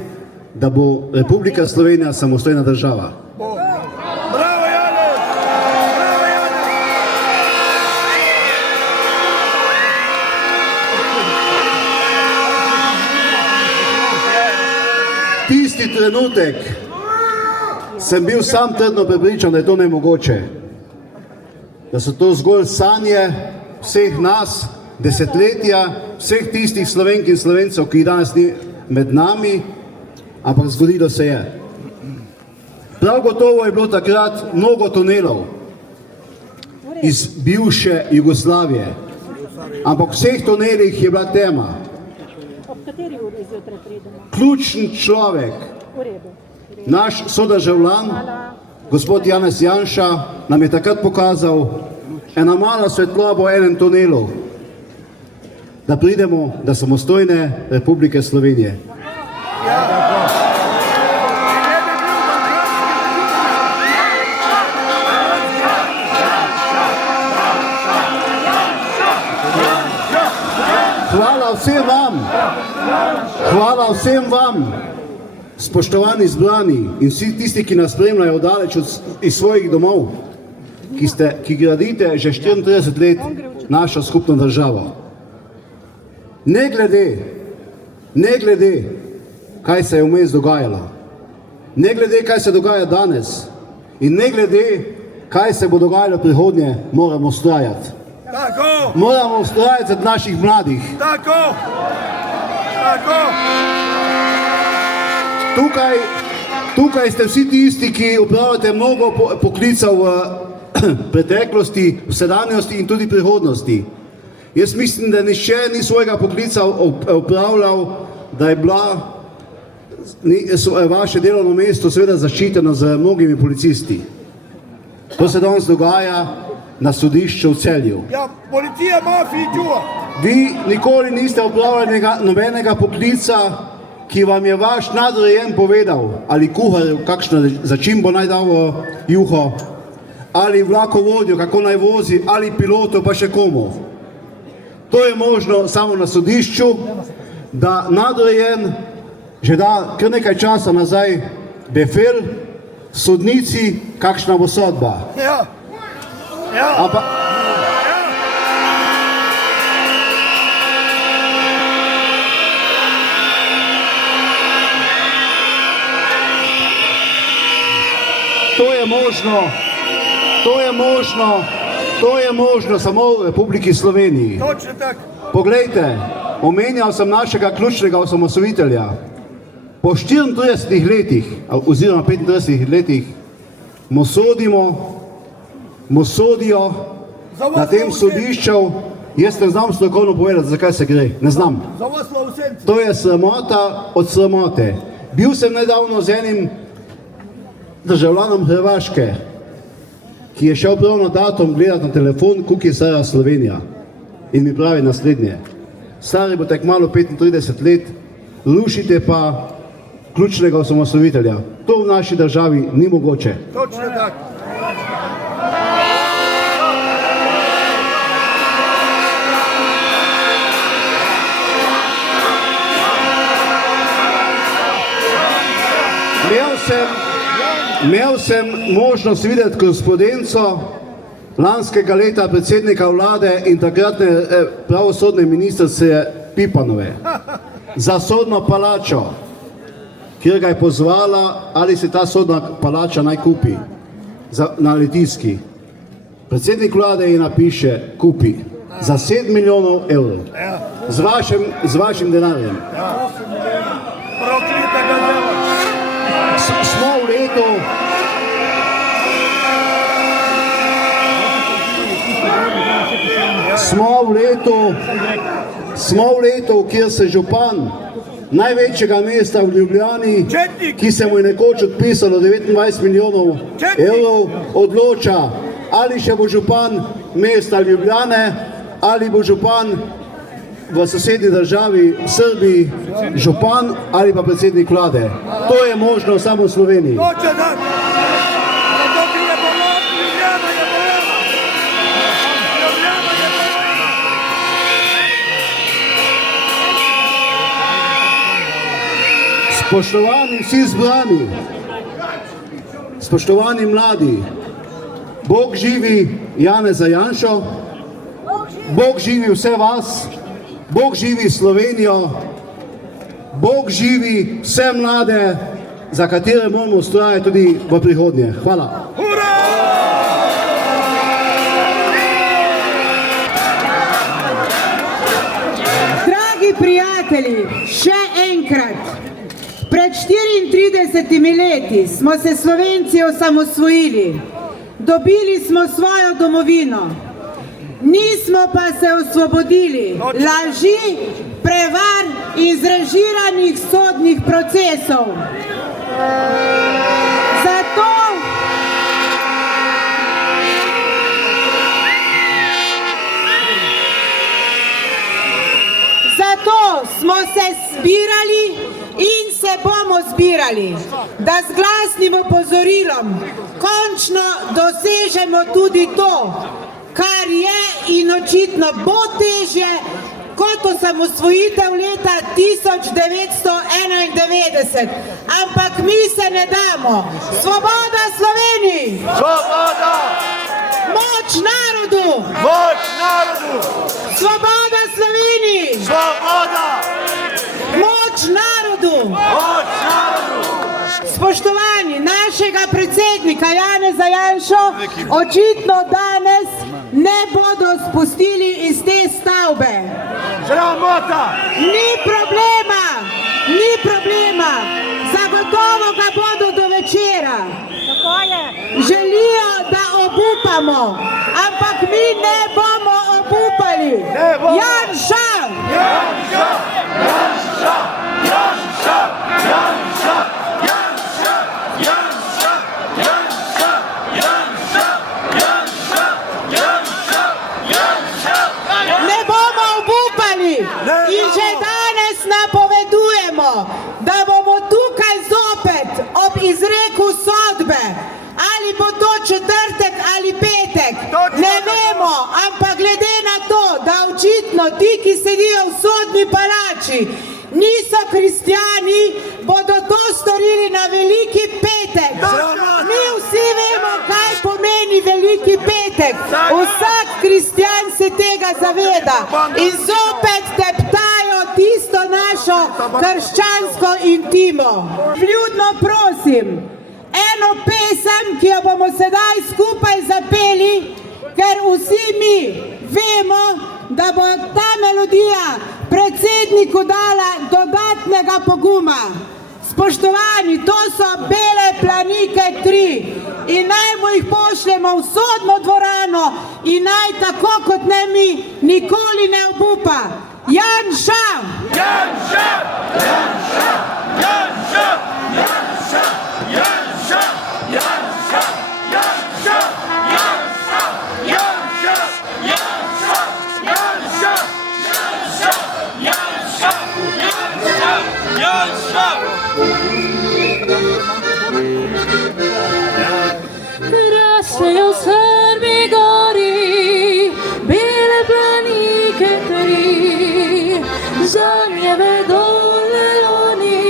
da bo Republika Slovenija samostojna država. Bravo, Janez! Bravo, Janez! Tisti trenutek sem bil sam trdno prepričan, da je to nemogoče. Da so to zgolj sanje vseh nas, desetletja, vseh tistih Slovenk in Slovencev, ki danes ni med nami, ampak zgodilo se je. Prav gotovo je bilo takrat mnogo tunelov iz bivše Jugoslavije, ampak v vseh tunelih je bila tema. Ključni človek, naš sodržavljan, gospod Janez Janša, nam je takrat pokazal ena mala svetloba v enem tunelu, da pridemo do samostojne Republike Slovenije. Hvala vsem vam, spoštovani zbrani in vsi tisti, ki nas spremljajo daleč iz svojih domov, ki gradite že 34 let našo skupno državo. Ne glede, kaj se je vmes dogajalo, ne glede, kaj se dogaja danes in ne glede, kaj se bo dogajalo prihodnje, moramo vztrajati. Tako! Moramo vztrajati od naših mladih. Tako! Tako! Tukaj ste vsi tisti, ki upravljate mnogo poklicev v preteklosti, v sedanjosti in tudi prihodnosti. Jaz mislim, da nihče ni svojega poklica upravljal, da je bila vaše delovno mesto seveda zaščiteno z mnogimi policisti. To se danes dogaja na sodišču v Celju. Ja, policija mafiji čuva. Vi nikoli niste upravljali nobenega poklica, ki vam je vaš nadrejen povedal, ali kuhar, kakšno začimbo naj dal v juho, ali vlakovodjo, kako naj vozi, ali piloto, pa še komu. To je možno samo na sodišču, da nadrejen že da kar nekaj časa nazaj befel sodnici, kakšna bo sodba. Ja. Ja. to je možno samo v Republiki Sloveniji. Točno tako. Poglejte, omenjal sem našega ključnega osamosvojitelja. Po 34 letih, oziroma 35 letih, mu sodijo na tem sodišču, jaz ne znam strokovno povedati, zakaj se gre, ne znam. To je sramota od sramote. Bil sem nedavno z enim državljanom Hrvaške, ki je šel prav na datum gledati na telefon, koliko je stara Slovenija. In mi pravi naslednje: stari bo tek malo 35 let, rušite pa ključnega osamosvojitelja. To v naši državi ni mogoče. Točno tako. Imel sem možnost videti korespondenco lanskega leta predsednika vlade in takratne pravosodne ministrice Pipanove za sodno palačo, kjer ga je pozvala, ali se ta sodna palača naj kupi na Litijski. Predsednik vlade ji napiše: kupi za 7 milijonov evrov, z vašim denarjem. Smo v letu, kjer se župan največjega mesta v Ljubljani, ki se mu je nekoč odpisalo 29 milijonov evrov, odloča, ali še bo župan mesta Ljubljane, ali bo župan v sosednji državi Srbiji župan ali pa predsednik vlade. To je možno samo v Sloveniji. Spoštovani vsi zbrani, spoštovani mladi, Bog živi Janeza Janšo, Bog živi vse vas, Bog živi Slovenijo, Bog živi vse mlade, za katere moramo vztrajati tudi v prihodnje. Hvala. Dragi prijatelji, še enkrat. Pred 34 leti smo se Slovenci osamosvojili, dobili smo svojo domovino, nismo pa se osvobodili laži, prevar in zrežiranih sodnih procesov. Zato smo se zbirali in se bomo zbirali, da z glasnim opozorilom končno dosežemo tudi to, kar je in očitno bo težje kot osamosvojitev leta 1991. Ampak mi se ne damo. Svoboda Sloveniji! Svoboda! Moč narodu! Moč narodu! Svoboda Sloveniji! Svoboda! Moč narodu! Moč narodu! Spoštovani, našega predsednika Janeza Janšo očitno danes ne bodo spustili iz te stavbe. Sramota! Ni problema, ni problema. Zagotovo ga bodo do večera. Želijo, da obupamo, ampak mi ne bomo obupali. Janša! Janša! Janša! Janša! Janša! In že danes napovedujemo, da bomo tukaj zopet ob izreku sodbe, ali bo to četrtek ali petek, ne vemo, ampak glede na to, da očitno ti, ki sedijo v sodni palači, niso kristjani, bodo to storili na Veliki petek. Mi vsi vemo, kaj pomeni Veliki petek. Vsak kristjan se tega zaveda in zopet teptajo tisto našo krščansko intimo. Vljudno prosim, eno pesem, ki jo bomo sedaj skupaj zapeli, ker vsi mi vemo, da bo ta melodija predsedniku dala dodatnega poguma. Spoštovani, to so Bele planike 3 in naj mu jih pošljemo v sodno dvorano in naj tako kot ne mi nikoli ne obupa. Janša! Janša! Janša! Janša! Janša! Janša! Janša! Janša! Janša! Janša! Janša! Janša! Janša! Janša! Janša! Rastejo v Srbi gori, bele planike 3, žanjeve dole oni,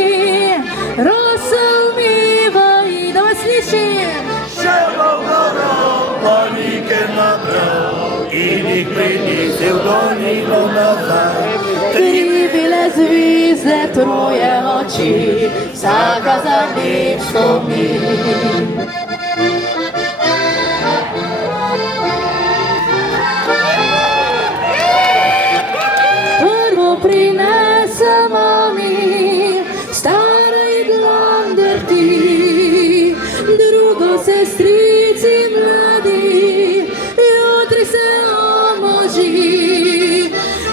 rose umiva i da vas slišim. Še bo goro planike nabral in jih prinesel dolino nazaj. 3 bile zvizde, 3 oči, vsaka za njim spomin. Prvo prinesem mami, stara idlan drti, drugo sestrici mladi, jutri se omoži.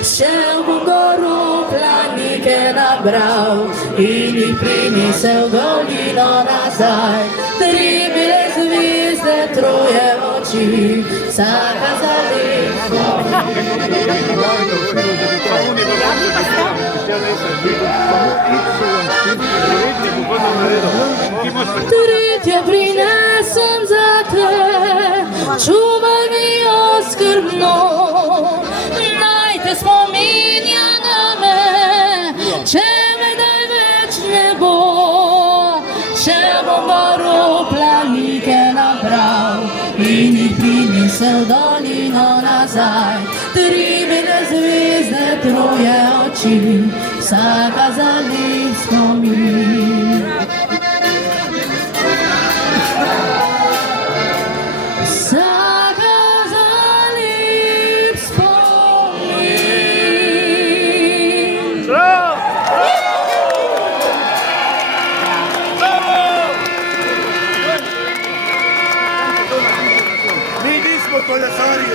Šel bom goro planike nabral in jih prinesel dolino nazaj. 3 bile zvizde, 3 oči, vsaka za njim spomin. Tretje prinesem zate, čuvaj mi jo skrbno, naj te spominja name, če me daj več ne bo. Če bom goro planike nabral in jih prinesel dolino nazaj. 3 bile zvezde, 3 oči, vsaka za njim spomin. Vsaka za njim spomin. Mi nismo kolesarji,